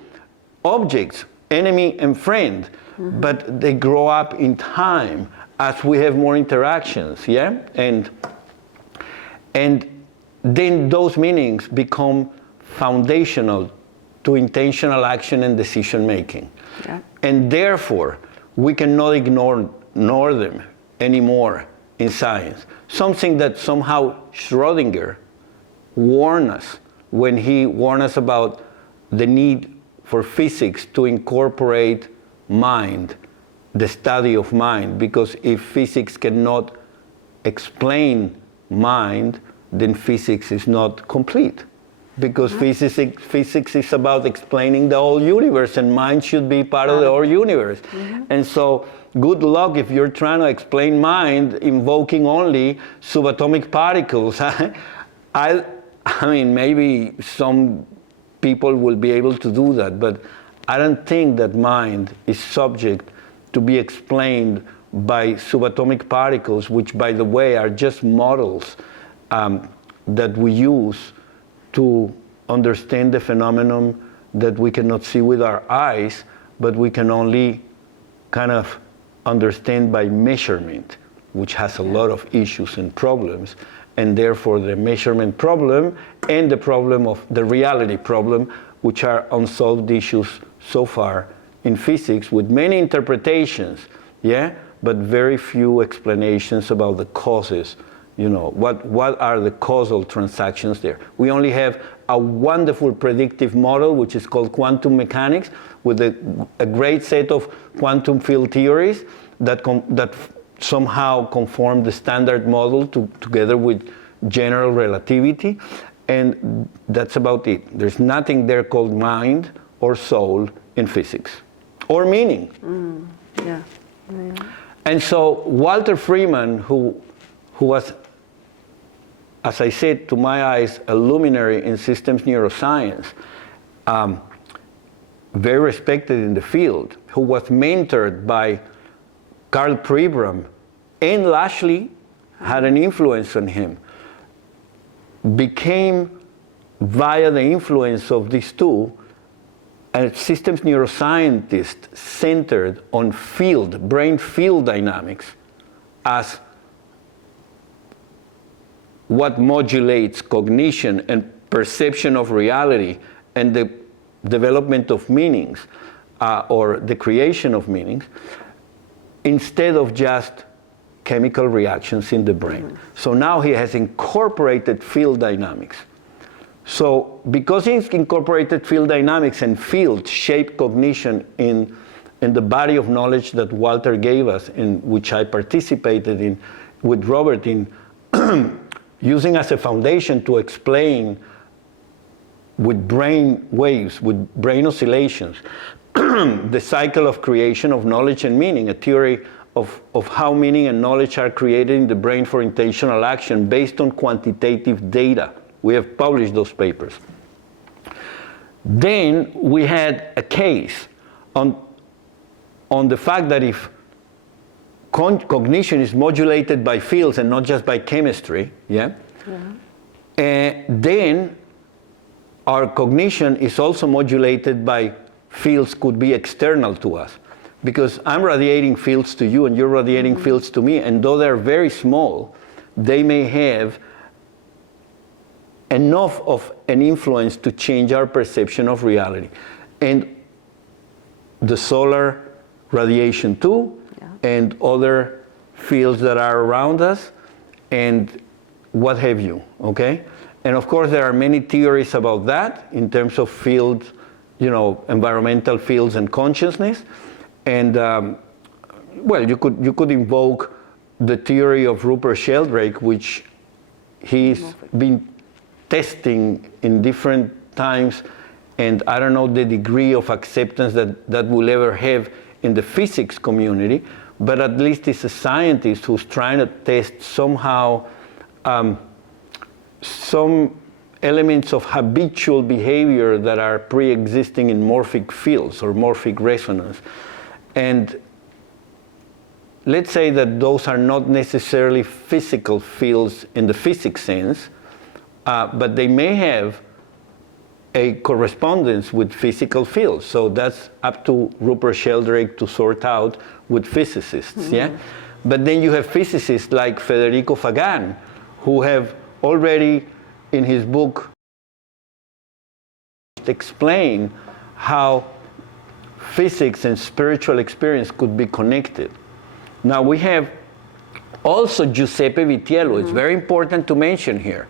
objects, enemy and friend, but they grow up in time as we have more interactions, yeah? And then those meanings become foundational to intentional action and decision making. Yeah. And therefore, we cannot ignore them anymore in science. Something that somehow Schrödinger warned us when he warned us about the need for physics to incorporate mind, the study of mind, because if physics cannot explain mind, then physics is not complete. Because physics is about explaining the whole universe, and mind should be part of the whole universe. And so, good luck if you're trying to explain mind invoking only subatomic particles. I mean, maybe some people will be able to do that, but I don't think that mind is subject to be explained by subatomic particles, which, by the way, are just models that we use to understand the phenomenon that we cannot see with our eyes, but we can only kind of understand by measurement, which has a lot of issues and problems. And therefore the measurement problem and the problem of the reality problem, which are unsolved issues so far in physics, with many interpretations, but very few explanations about the causes. What are the causal transactions there? We only have a wonderful predictive model, which is called quantum mechanics, with a great set of quantum field theories that somehow conform the standard model together with general relativity, and that's about it. There's nothing there called mind or soul in physics, or meaning. And so Walter Freeman, who was, as I said, to my eyes, a luminary in systems neuroscience, very respected in the field, who was mentored by Carl Pribram, and Lashley had an influence on him, became, via the influence of these two, a systems neuroscientist centered on brain field dynamics as what modulates cognition and perception of reality and the development of meanings, or the creation of meanings, instead of just chemical reactions in the brain. So now he has incorporated field dynamics. So because he's incorporated field dynamics, and field shape cognition in the body of knowledge that Walter gave us, in which I participated in with Robert in using as a foundation to explain with brain waves, with brain oscillations, the cycle of creation of knowledge and meaning, a theory of how meaning and knowledge are created in the brain for intentional action based on quantitative data. We have published those papers. Then we had a case on the fact that if cognition is modulated by fields and not just by chemistry, then our cognition is also modulated by fields could be external to us. because I'm radiating fields to you and you're radiating fields to me, and though they're very small, they may have enough of an influence to change our perception of reality. And the solar radiation too, and other fields that are around us, and what have you, okay? And of course, there are many theories about that in terms of fields, you know, environmental fields and consciousness. And well, you could invoke the theory of Rupert Sheldrake, which he's been testing in different times, and I don't know the degree of acceptance that we'll ever have in the physics community, but at least it's a scientist who's trying to test somehow some elements of habitual behavior that are pre-existing in morphic fields or morphic resonance. And let's say that those are not necessarily physical fields in the physics sense, but they may have a correspondence with physical fields. So that's up to Rupert Sheldrake to sort out with physicists, yeah? But then you have physicists like Federico Fagan, who have already, in his book, explained how physics and spiritual experience could be connected. Now we have also Giuseppe Vitiello, it's very important to mention here,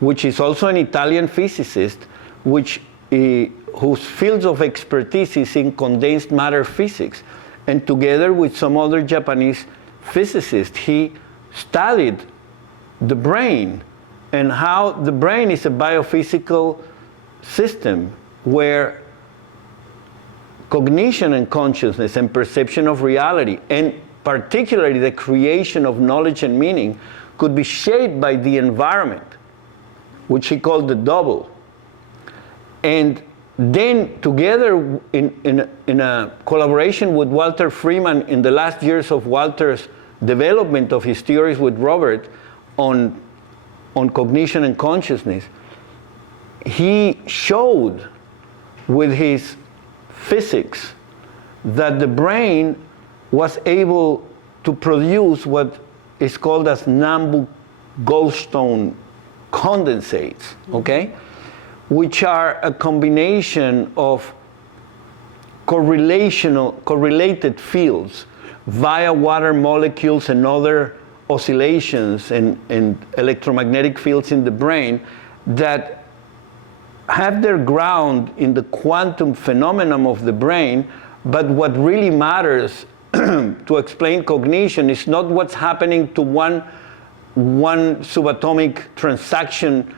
which is also an Italian physicist, whose fields of expertise is in condensed matter physics. And together with some other Japanese physicists, he studied the brain and how the brain is a biophysical system where cognition and consciousness and perception of reality, and particularly the creation of knowledge and meaning, could be shaped by the environment, which he called the double. And then together in a collaboration with Walter Freeman in the last years of Walter's development of his theories with Robert on cognition and consciousness, he showed with his physics that the brain was able to produce what is called as Nambu-Goldstone condensates, okay? Which are a combination of correlated fields via water molecules and other oscillations and electromagnetic fields in the brain that have their ground in the quantum phenomenon of the brain, but what really matters to explain cognition is not what's happening to one subatomic transaction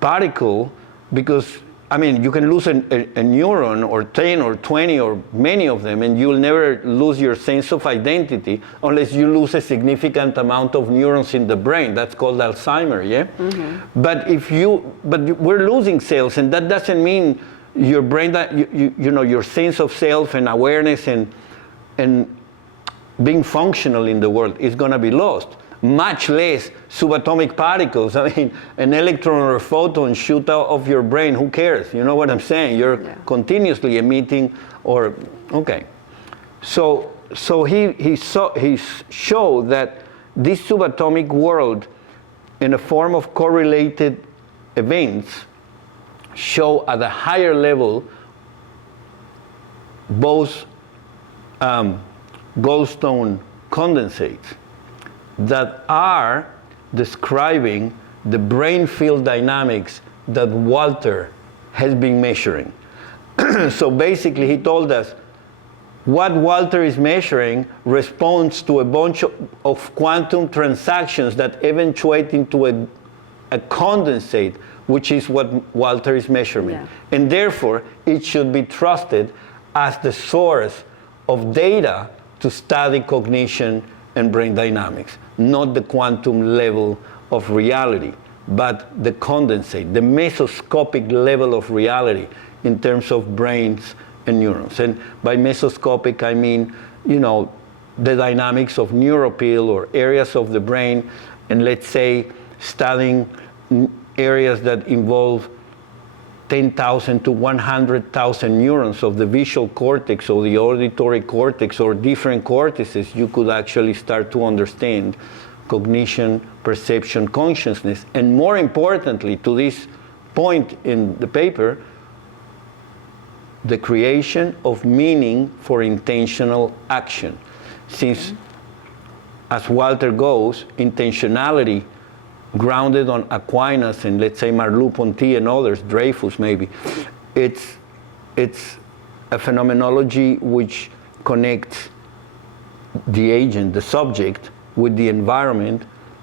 particle, because I mean, you can lose a neuron or 10 or 20 or many of them, and you'll never lose your sense of identity unless you lose a significant amount of neurons in the brain. That's called Alzheimer, yeah? But we're losing cells, and that doesn't mean your brain, that you know, your sense of self and awareness and being functional in the world is going to be lost. Much less subatomic particles. I mean, an electron or a photon shoot out of your brain, who cares? You know what I'm saying? You're continuously emitting, or, okay. So he showed that this subatomic world, in a form of correlated events, show at a higher level both Goldstone condensates that are describing the brain field dynamics that Walter has been measuring. So basically he told us what Walter is measuring responds to a bunch of quantum transactions that eventuate into a condensate, which is what Walter is measuring. Yeah. And therefore it should be trusted as the source of data to study cognition and brain dynamics, not the quantum level of reality, but the condensate, the mesoscopic level of reality in terms of brains and neurons. And by mesoscopic, I mean, you know, the dynamics of neuropil or areas of the brain, and let's say studying areas that involve 10,000 to 100,000 neurons of the visual cortex or the auditory cortex or different cortices, you could actually start to understand cognition, perception, consciousness, and more importantly, to this point in the paper, the creation of meaning for intentional action. Since, as Walter goes, intentionality grounded on Aquinas and let's say Merleau-Ponty and others, Dreyfus maybe, it's a phenomenology which connects the agent, the subject, with the environment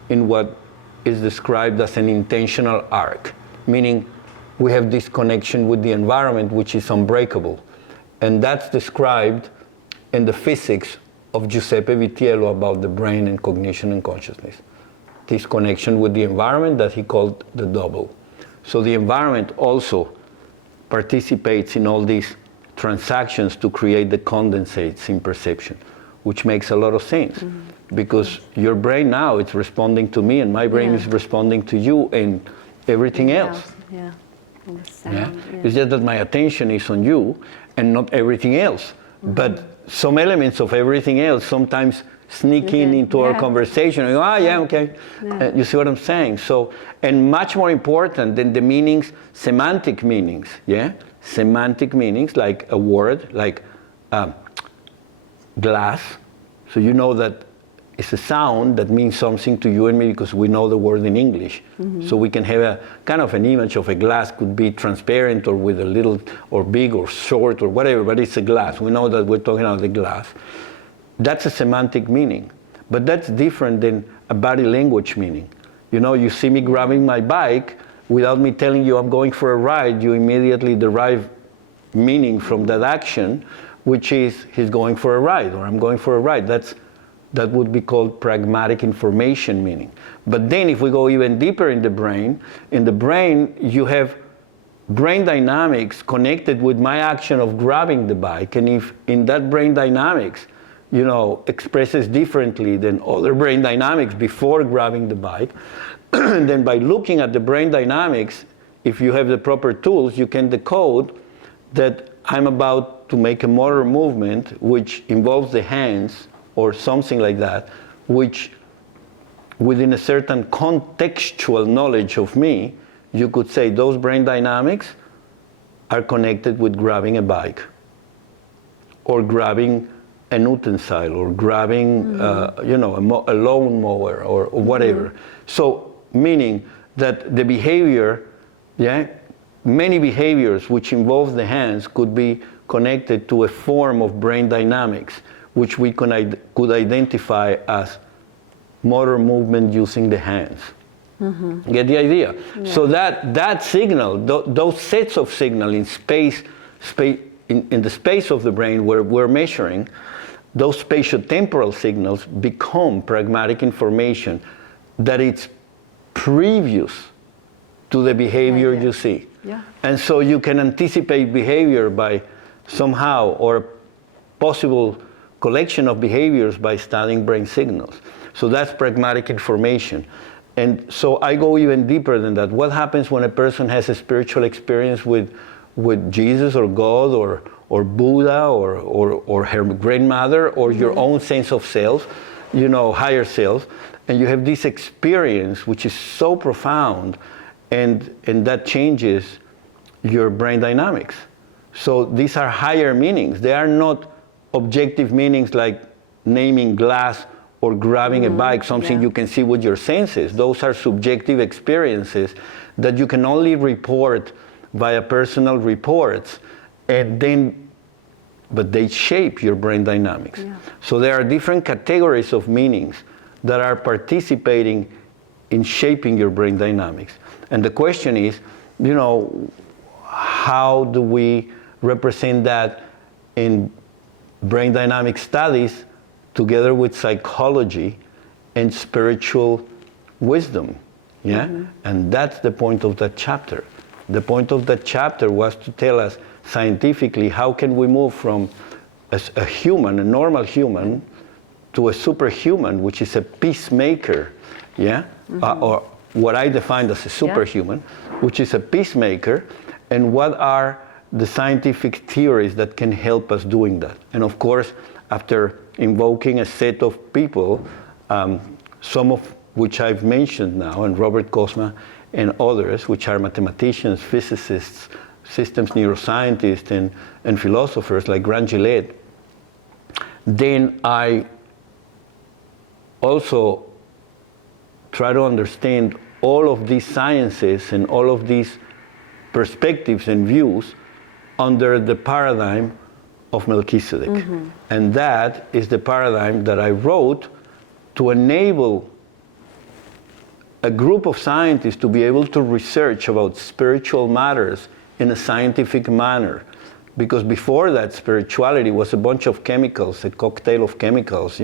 in what is described as an intentional arc, meaning we have this connection with the environment which is unbreakable. And that's described in the physics of Giuseppe Vitiello about the brain and cognition and consciousness. This connection with the environment that he called the double. So the environment also participates in all these transactions to create the condensates in perception, which makes a lot of sense. Because your brain now, it's responding to me and my brain is responding to you and everything else. Yeah. And the sound, It's just that my attention is on you and not everything else. But some elements of everything else sometimes sneak into our conversation. And go, you see what I'm saying? So, and much more important than the meanings, semantic meanings, semantic meanings, like a word, like glass. So you know that it's a sound that means something to you and me because we know the word in English. So we can have a kind of an image of a glass, could be transparent or with a little, or big or short or whatever, but it's a glass. We know that we're talking about the glass. That's a semantic meaning, but that's different than a body language meaning. You know, you see me grabbing my bike, without me telling you I'm going for a ride, you immediately derive meaning from that action, which is he's going for a ride or I'm going for a ride. That would be called pragmatic information meaning. But then if we go even deeper in the brain you have brain dynamics connected with my action of grabbing the bike, and if in that brain dynamics expresses differently than other brain dynamics before grabbing the bike, then by looking at the brain dynamics, if you have the proper tools, you can decode that I'm about to make a motor movement which involves the hands or something like that, which within a certain contextual knowledge of me, you could say those brain dynamics are connected with grabbing a bike or grabbing an utensil or grabbing a lawnmower or whatever. So meaning that the behavior, many behaviors which involve the hands could be connected to a form of brain dynamics which we could identify as motor movement using the hands. Get the idea? So that signal, those sets of signal in space in the space of the brain where we're measuring, those spatiotemporal signals become pragmatic information that it's previous to the behavior you see. And so you can anticipate behavior by somehow, or a possible collection of behaviors by studying brain signals. So that's pragmatic information. And so I go even deeper than that. What happens when a person has a spiritual experience with Jesus or God or Buddha or her grandmother or your own sense of self, higher self, and you have this experience which is so profound and that changes your brain dynamics. So these are higher meanings. They are not objective meanings like naming glass or grabbing a bike, something you can see with your senses. Those are subjective experiences that you can only report via personal reports, but they shape your brain dynamics. So there are different categories of meanings that are participating in shaping your brain dynamics. And the question is, how do we represent that in brain dynamic studies together with psychology and spiritual wisdom? And that's the point of that chapter. The point of that chapter was to tell us scientifically how can we move from a human, a normal human, to a superhuman, which is a peacemaker, or what I defined as a superhuman, which is a peacemaker, and what are the scientific theories that can help us doing that. And of course, after invoking a set of people, some of which I've mentioned now, and Robert Cosma and others, which are mathematicians, physicists, systems neuroscientists, and philosophers like Gillet, then I also try to understand all of these sciences and all of these perspectives and views under the paradigm of Melchizedek. Mm-hmm. And that is the paradigm that I wrote to enable a group of scientists to be able to research about spiritual matters in a scientific manner. Because before that, spirituality was a bunch of chemicals, a cocktail of chemicals,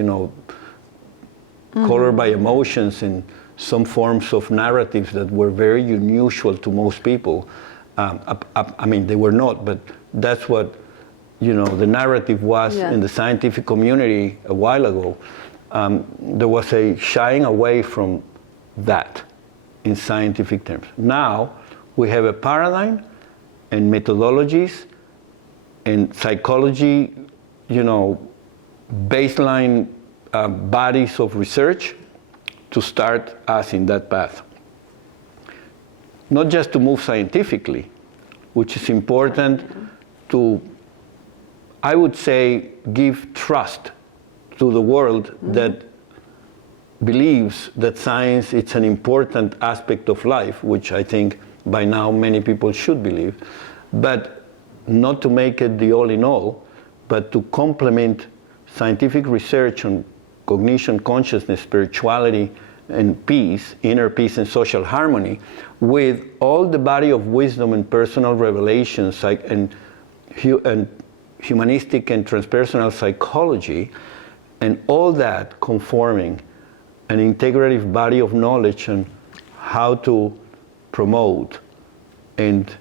colored by emotions and some forms of narratives that were very unusual to most people. I mean, they were not, but that's what, the narrative was in the scientific community a while ago. There was a shying away from that in scientific terms. Now, we have a paradigm and methodologies and psychology, baseline bodies of research to start us in that path. Not just to move scientifically, which is important to, I would say, give trust to the world that believes that science is an important aspect of life, which I think by now many people should believe, but not to make it the all in all, but to complement scientific research on cognition, consciousness, spirituality, and peace, inner peace and social harmony, with all the body of wisdom and personal revelations and humanistic and transpersonal psychology, and all that conforming an integrative body of knowledge on how to promote and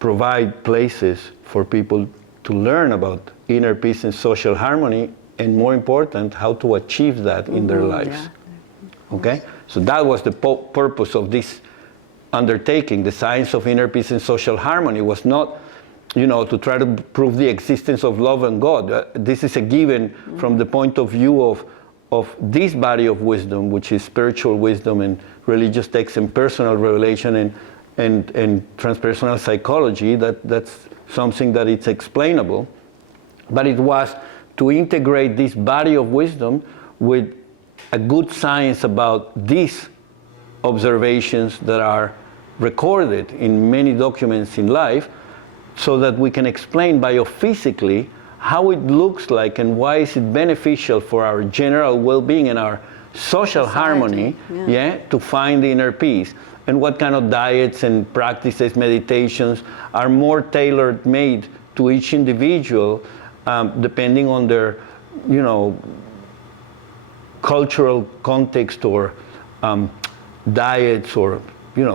provide places for people to learn about inner peace and social harmony, and more important, how to achieve that in their lives. Yeah. Okay? So that was the purpose of this undertaking. The science of inner peace and social harmony was not, to try to prove the existence of love and God. This is a given from the point of view of this body of wisdom, which is spiritual wisdom and religious texts and personal revelation and transpersonal psychology. That's something that it's explainable. But it was to integrate this body of wisdom with a good science about these observations that are recorded in many documents in life, so that we can explain biophysically how it looks like and why is it beneficial for our general well-being and our social harmony, to find the inner peace, and what kind of diets and practices, meditations are more tailor made to each individual, depending on their, cultural context or diets or,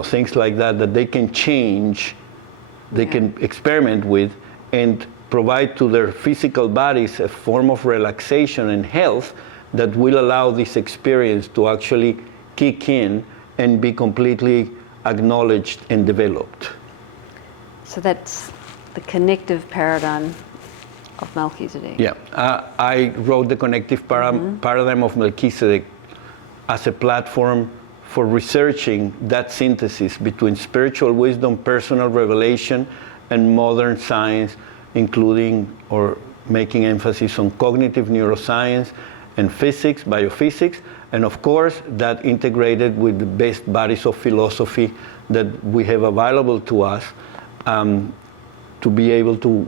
things like that they can change, they can experiment with, and provide to their physical bodies a form of relaxation and health that will allow this experience to actually kick in and be completely acknowledged and developed. So that's the connective paradigm of Melchizedek. Yeah, I wrote the Connective Paradigm of Melchizedek as a platform for researching that synthesis between spiritual wisdom, personal revelation, and modern science, including or making emphasis on cognitive neuroscience and physics, biophysics, and of course that integrated with the best bodies of philosophy that we have available to us to be able to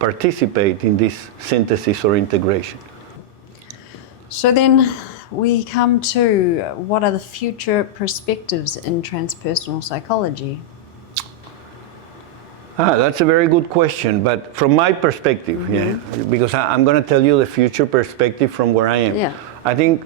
participate in this synthesis or integration. So then we come to what are the future perspectives in transpersonal psychology? That's a very good question, but from my perspective, because I'm going to tell you the future perspective from where I am. Yeah. I think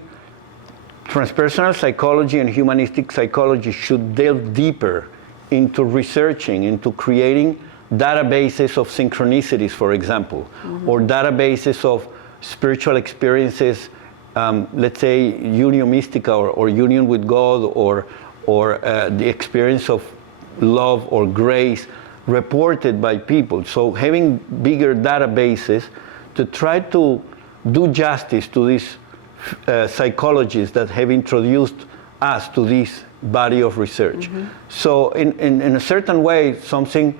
transpersonal psychology and humanistic psychology should delve deeper into researching, into creating databases of synchronicities, for example, or databases of spiritual experiences, let's say union mystica or union with God, or the experience of love or grace reported by people. So having bigger databases to try to do justice to these psychologists that have introduced us to this body of research. So in a certain way, something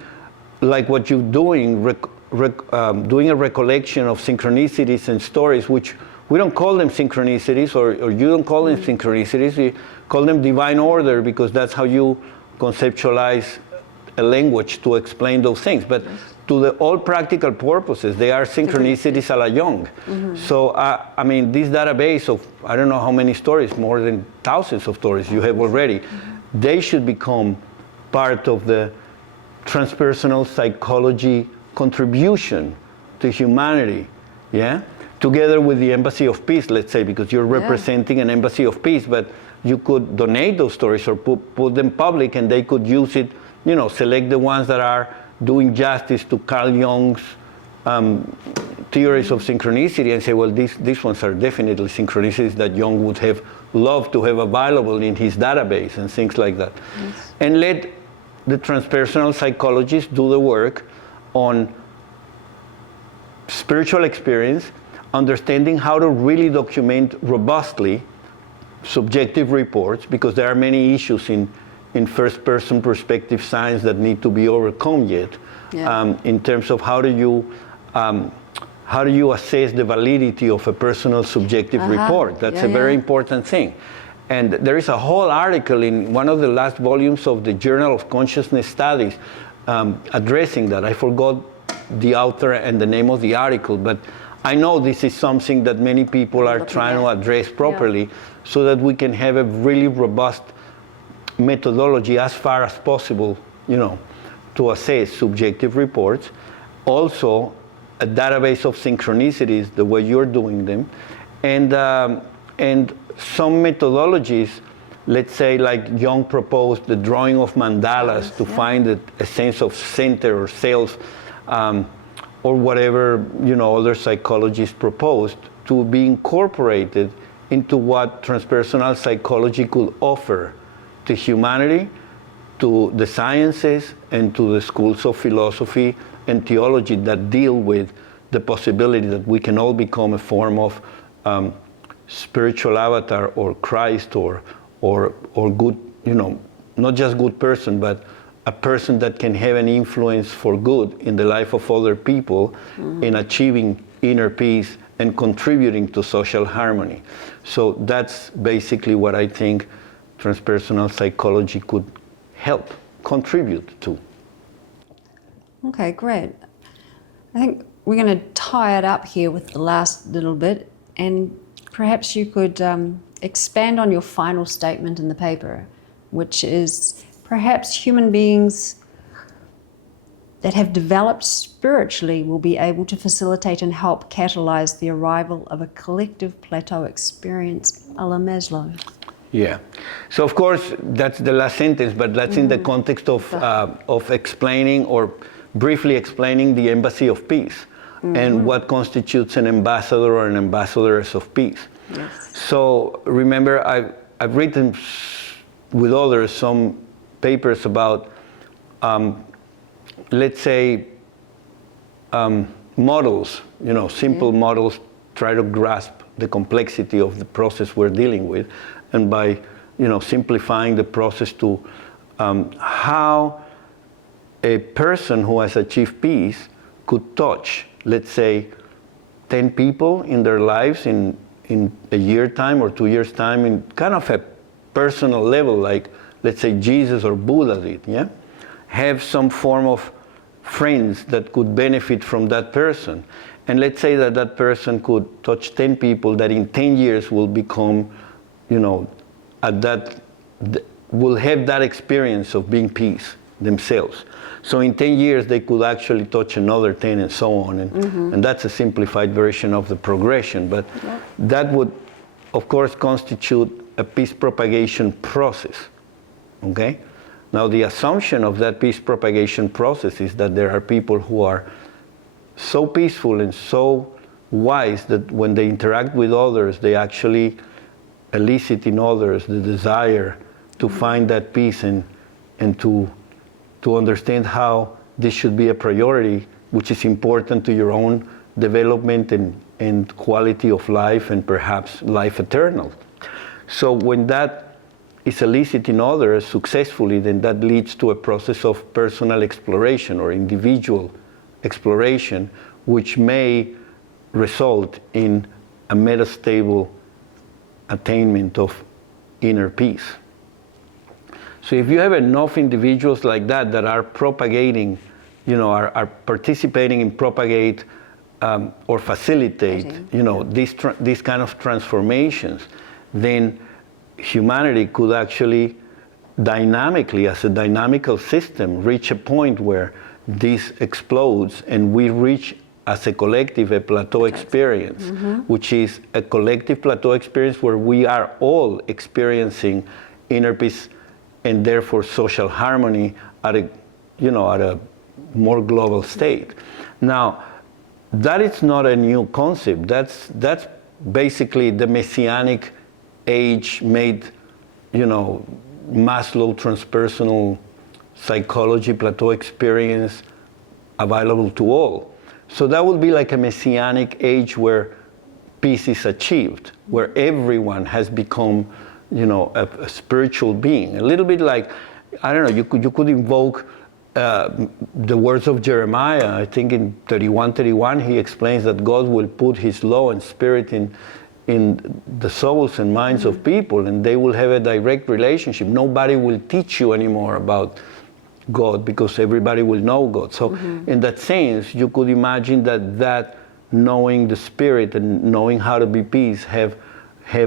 like what you're doing, doing a recollection of synchronicities and stories, which we don't call them synchronicities, or you don't call them synchronicities, we call them divine order, because that's how you conceptualize a language to explain those things. But to all practical purposes, they are synchronicities a la Jung. So, I mean, this database of, I don't know how many stories, more than thousands of stories you have already, they should become part of the transpersonal psychology contribution to humanity, yeah? Together with the Embassy of Peace, let's say, because you're representing an Embassy of Peace, but you could donate those stories or put them public, and they could use it, you know, select the ones that are doing justice to Carl Jung's theories of synchronicity, and say, well, these ones are definitely synchronicities that Jung would have loved to have available in his database and things like that. And let the transpersonal psychologists do the work on spiritual experience, understanding how to really document robustly subjective reports, because there are many issues in first-person perspective science that need to be overcome yet, in terms of how do you assess the validity of a personal subjective report. That's a very important thing. And there is a whole article in one of the last volumes of the Journal of Consciousness Studies addressing that. I forgot the author and the name of the article, but I know this is something that many people are trying to address properly, so that we can have a really robust methodology as far as possible, you know, to assess subjective reports. Also, a database of synchronicities, the way you're doing them, and some methodologies, let's say like Jung proposed, the drawing of mandalas to find a sense of center or self, or whatever, you know, other psychologists proposed, to be incorporated into what transpersonal psychology could offer to humanity, to the sciences, and to the schools of philosophy and theology that deal with the possibility that we can all become a form of spiritual avatar, or Christ, or good, you know, not just good person, but a person that can have an influence for good in the life of other people, in achieving inner peace and contributing to social harmony. So that's basically what I think transpersonal psychology could help contribute to. Okay, great. I think we're going to tie it up here with the last little bit, and perhaps you could expand on your final statement in the paper, which is perhaps human beings that have developed spiritually will be able to facilitate and help catalyze the arrival of a collective plateau experience a la Maslow. Yeah. So of course, that's the last sentence, but that's in the context of explaining, or briefly explaining, the Embassy of Peace and what constitutes an ambassador or an ambassadoress of peace. Yes. So remember, I've written with others some papers about, let's say, models, you know, simple models, try to grasp the complexity of the process we're dealing with, and by, you know, simplifying the process to how a person who has achieved peace could touch, let's say, 10 people in their lives in a year time or 2 years time, in kind of a personal level, like, let's say, Jesus or Buddha did, yeah? Have some form of friends that could benefit from that person. And let's say that that person could touch 10 people that in 10 years will become, you know, will have that experience of being peace themselves. So in 10 years, they could actually touch another 10 and so on. And that's a simplified version of the progression. But that would, of course, constitute a peace propagation process. Okay? Now, the assumption of that peace propagation process is that there are people who are so peaceful and so wise that when they interact with others, they actually elicit in others the desire to find that peace and to to understand how this should be a priority, which is important to your own development and quality of life, and perhaps life eternal. So when that is elicited in others successfully, then that leads to a process of personal exploration or individual exploration, which may result in a metastable attainment of inner peace. So if you have enough individuals like that that are propagating, are participating in propagate or facilitate, these kind of transformations, then humanity could actually dynamically, as a dynamical system, reach a point where this explodes and we reach as a collective a plateau experience, which is a collective plateau experience where we are all experiencing inner peace and therefore social harmony at a more global state. Now, that is not a new concept. That's basically the messianic age made, Maslow transpersonal psychology plateau experience available to all. So that would be like a messianic age where peace is achieved, where everyone has become, a spiritual being. A little bit like, I don't know, you could invoke the words of Jeremiah. I think in 31:31 he explains that God will put his law and spirit in the souls and minds of people, and they will have a direct relationship. Nobody will teach you anymore about God because everybody will know God. So in that sense, you could imagine that knowing the spirit and knowing how to be peace have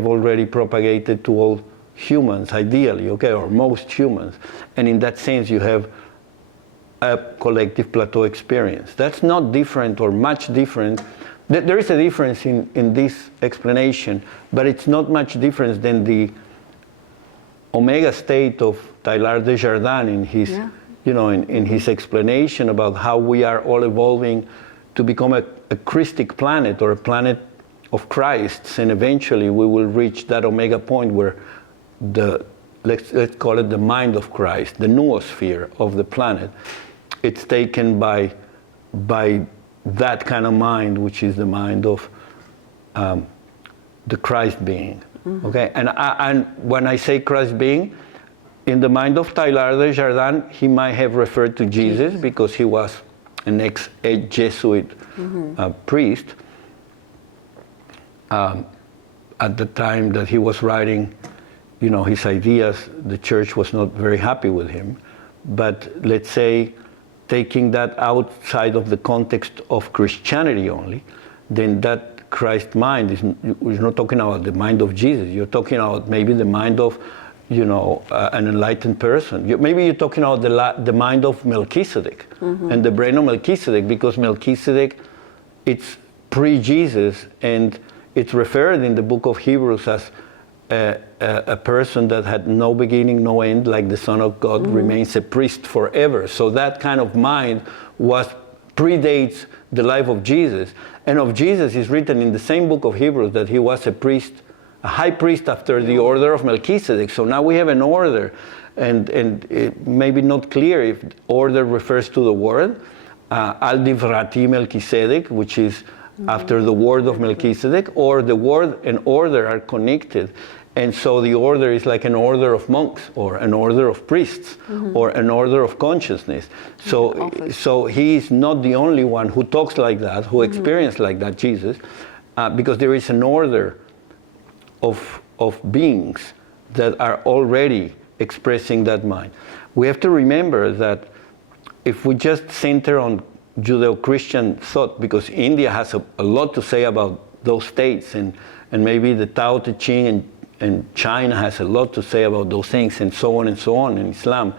already propagated to all humans, ideally, or most humans. And in that sense, you have a collective plateau experience. That's not different or much different. There is a difference in this explanation, but it's not much different than the omega state of Teilhard de Chardin in his, in his explanation about how we are all evolving to become a Christic planet, or a planet of Christs, and eventually we will reach that omega point where let's call it the mind of Christ, the noosphere of the planet. It's taken by that kind of mind, which is the mind of the Christ being. Okay, and when I say Christ being, in the mind of Teilhard de Chardin, he might have referred to Jesus because he was an ex-Jesuit priest. At the time that he was writing, his ideas, the church was not very happy with him. But let's say, taking that outside of the context of Christianity only, then that Christ mind is not talking about the mind of Jesus. You're talking about maybe the mind of, an enlightened person. Maybe you're talking about the mind of Melchizedek and the brain of Melchizedek, because Melchizedek, it's pre-Jesus, and it's referred in the book of Hebrews as a person that had no beginning, no end, like the Son of God, remains a priest forever. So that kind of mind predates the life of Jesus. And of Jesus is written in the same book of Hebrews that he was a priest, a high priest after the order of Melchizedek. So now we have an order, and it may be not clear if order refers to the word, al divrati Melchizedek, which is after the word of Melchizedek, or the word and order are connected. And so the order is like an order of monks, or an order of priests, or an order of consciousness. So he is not the only one who talks like that, who experiences like that, Jesus, because there is an order of beings that are already expressing that mind. We have to remember that if we just center on Judeo-Christian thought, because India has a lot to say about those states, and maybe the Tao Te Ching and China has a lot to say about those things, and so on in Islam.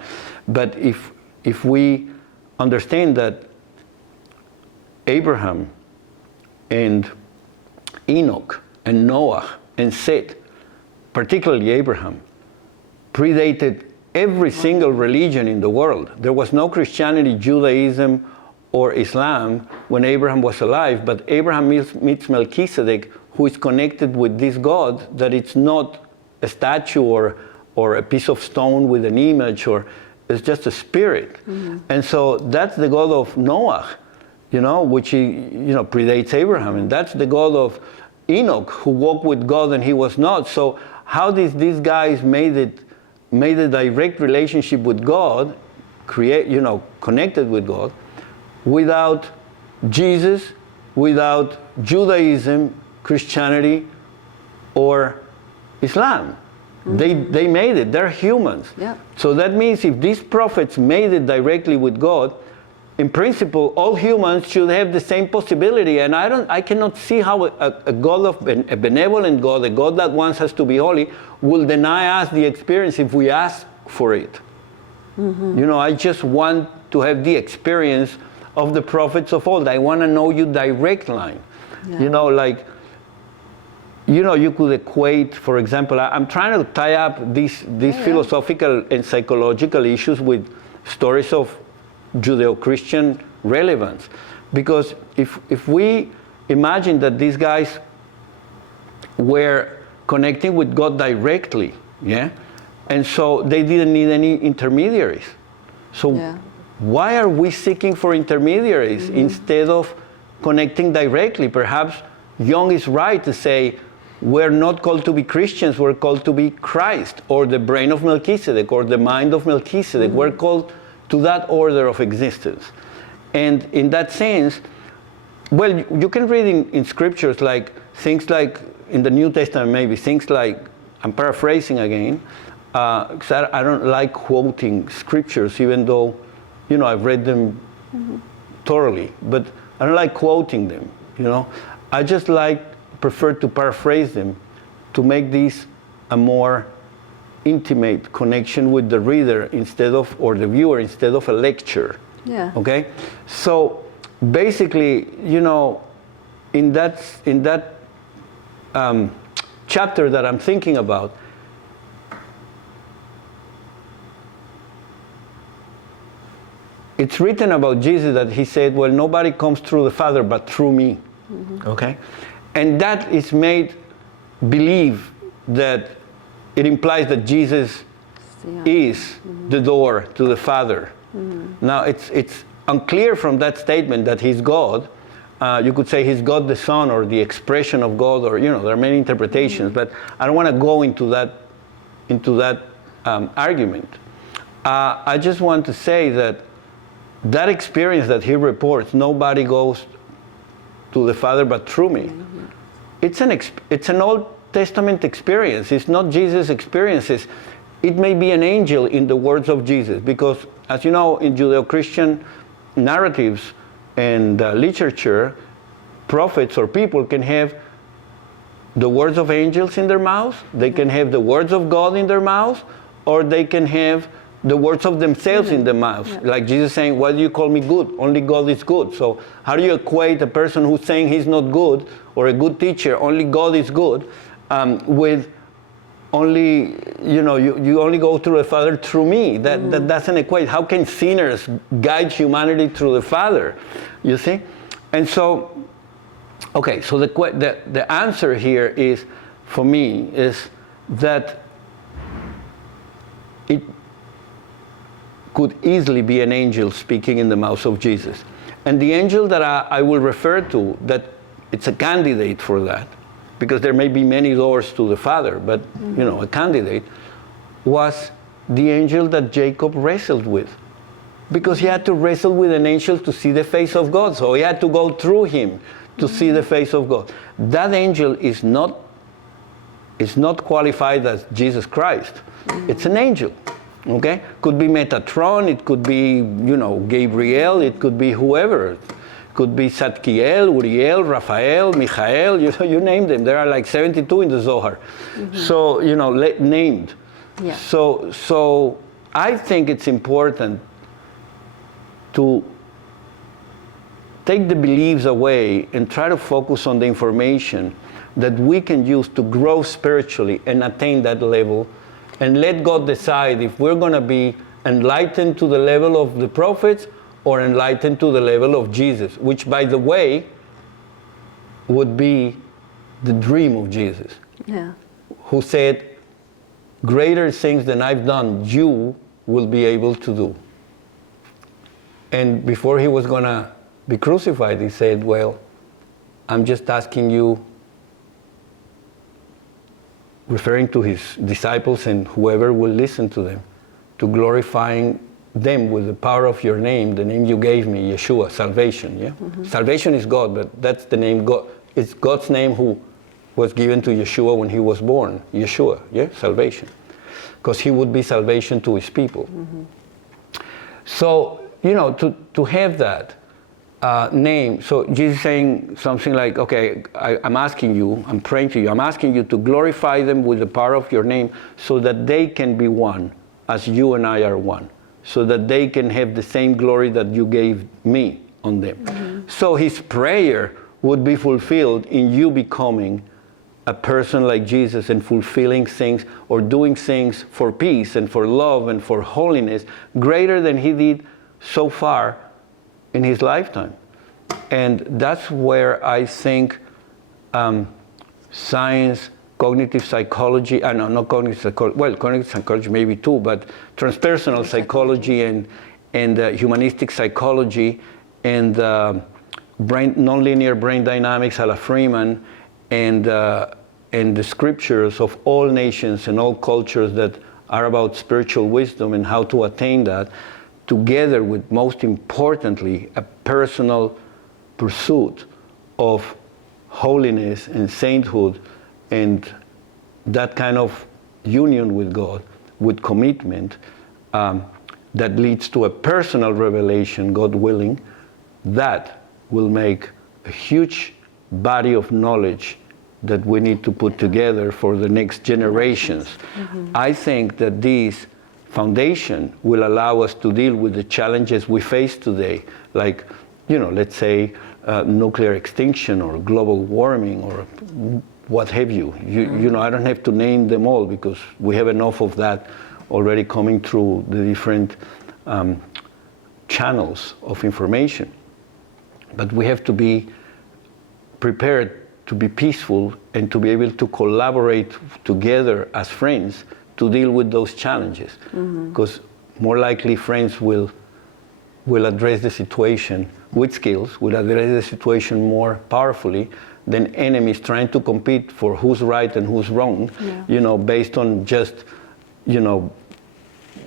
But if we understand that Abraham and Enoch and Noah and Seth, particularly Abraham, predated every single religion in the world. There was no Christianity, Judaism, or Islam when Abraham was alive, but Abraham meets Melchizedek, who is connected with this God, that it's not a statue or a piece of stone with an image, is just a spirit. And so that's the God of Noah, which predates Abraham. And that's the God of Enoch, who walked with God and he was not. So how did these guys made a direct relationship with God, connected with God, without Jesus, without Judaism, Christianity, or Islam? They made it. They're humans. Yeah. So that means if these prophets made it directly with God, in principle, all humans should have the same possibility. And I cannot see how a benevolent God, a God that wants us to be holy, will deny us the experience if we ask for it. I just want to have the experience of the prophets of old. I want to know you direct line. Yeah. You could equate, for example, I'm trying to tie up these philosophical and psychological issues with stories of Judeo-Christian relevance. Because if we imagine that these guys were connecting with God directly, and so they didn't need any intermediaries. So why are we seeking for intermediaries instead of connecting directly? Perhaps Jung is right to say, we're not called to be Christians, we're called to be Christ, or the brain of Melchizedek, or the mind of Melchizedek. We're called to that order of existence. And in that sense, well, you can read in scriptures things like, in the New Testament maybe, things like, I'm paraphrasing again, because I don't like quoting scriptures, even though, I've read them thoroughly, but I don't like quoting them, I just prefer to paraphrase them to make these a more intimate connection with the reader or the viewer instead of a lecture. Yeah. Okay? So basically, in that chapter that I'm thinking about, it's written about Jesus that he said, well, nobody comes through the Father but through me. Okay? And that is made believe that it implies that Jesus is the door to the Father. Now, it's unclear from that statement that he's God. You could say he's God the Son, or the expression of God, or, there are many interpretations, but I don't want to go into that argument. I just want to say that experience that he reports, nobody goes to the Father but through me. It's an Old Testament experience. It's not Jesus' experiences. It may be an angel in the words of Jesus, because as you know, in Judeo-Christian narratives and literature, prophets or people can have the words of angels in their mouths, they can have the words of God in their mouths, or they can have the words of themselves in their mouths. Like Jesus saying, why do you call me good? Only God is good. So how do you equate a person who's saying he's not good, or a good teacher, only God is good, with only, you only go through the Father through me? That doesn't equate. How can sinners guide humanity through the Father? You see? And so, okay, so the answer here is, for me, is that it could easily be an angel speaking in the mouth of Jesus. And the angel that I will refer to, that it's a candidate for that, because there may be many doors to the Father, but a candidate, was the angel that Jacob wrestled with. Because he had to wrestle with an angel to see the face of God. So he had to go through him to see the face of God. That angel is not qualified as Jesus Christ. It's an angel. Okay? Could be Metatron, it could be, Gabriel, it could be whoever. It could be Zadkiel, Uriel, Raphael, Michael, you name them. There are like 72 in the Zohar. So, named. Yeah. So I think it's important to take the beliefs away and try to focus on the information that we can use to grow spiritually and attain that level, and let God decide if we're going to be enlightened to the level of the prophets or enlightened to the level of Jesus, which, by the way, would be the dream of Jesus, who said, greater things than I've done, you will be able to do. And before he was going to be crucified, he said, well, I'm just asking you, referring to his disciples and whoever will listen to them, to glorifying them with the power of your name, the name you gave me, Yeshua, salvation. Yeah, salvation is God, but that's the name God. It's God's name who was given to Yeshua when he was born. Yeshua, yeah, salvation, because he would be salvation to his people. So to have that name. So Jesus is saying something like, okay, I'm asking you, I'm praying to you, I'm asking you to glorify them with the power of your name so that they can be one as you and I are one, so that they can have the same glory that you gave me on them. So his prayer would be fulfilled in you becoming a person like Jesus and fulfilling things or doing things for peace and for love and for holiness greater than he did so far in his lifetime. And that's where I think science, cognitive psychology, not cognitive psychology, well, cognitive psychology maybe too, but transpersonal psychology and humanistic psychology and nonlinear brain dynamics a la Freeman and the scriptures of all nations and all cultures that are about spiritual wisdom and how to attain that, together with, most importantly, a personal pursuit of holiness and sainthood and that kind of union with God, with commitment, that leads to a personal revelation, God willing, that will make a huge body of knowledge that we need to put together for the next generations. I think that this foundation will allow us to deal with the challenges we face today, like, let's say nuclear extinction or global warming or what have you. I don't have to name them all because we have enough of that already coming through the different channels of information. But we have to be prepared to be peaceful and to be able to collaborate together as friends to deal with those challenges. Because more likely friends will address the situation with skills, will address the situation more powerfully than enemies trying to compete for who's right and who's wrong, based on just,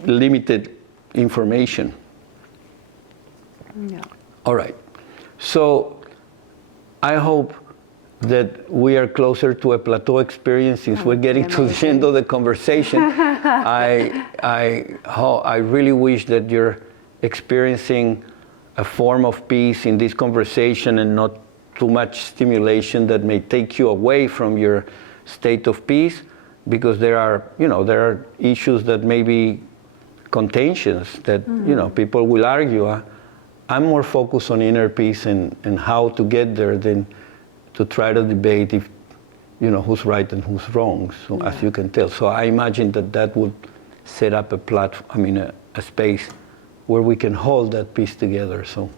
limited information. All right. So I hope that we are closer to a plateau experience since we're getting to the end of the conversation. I really wish that you're experiencing a form of peace in this conversation and not too much stimulation that may take you away from your state of peace, because there are issues that may be contentious that people will argue. I'm more focused on inner peace and how to get there than to try to debate if who's right and who's wrong. So as you can tell, so I imagine that would set up a platform, a space where we can hold that peace together. So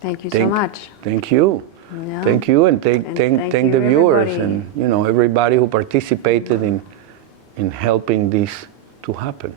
thank you so much. Thank you. Yeah. Thank you, and thank the viewers and everybody who participated in helping this to happen.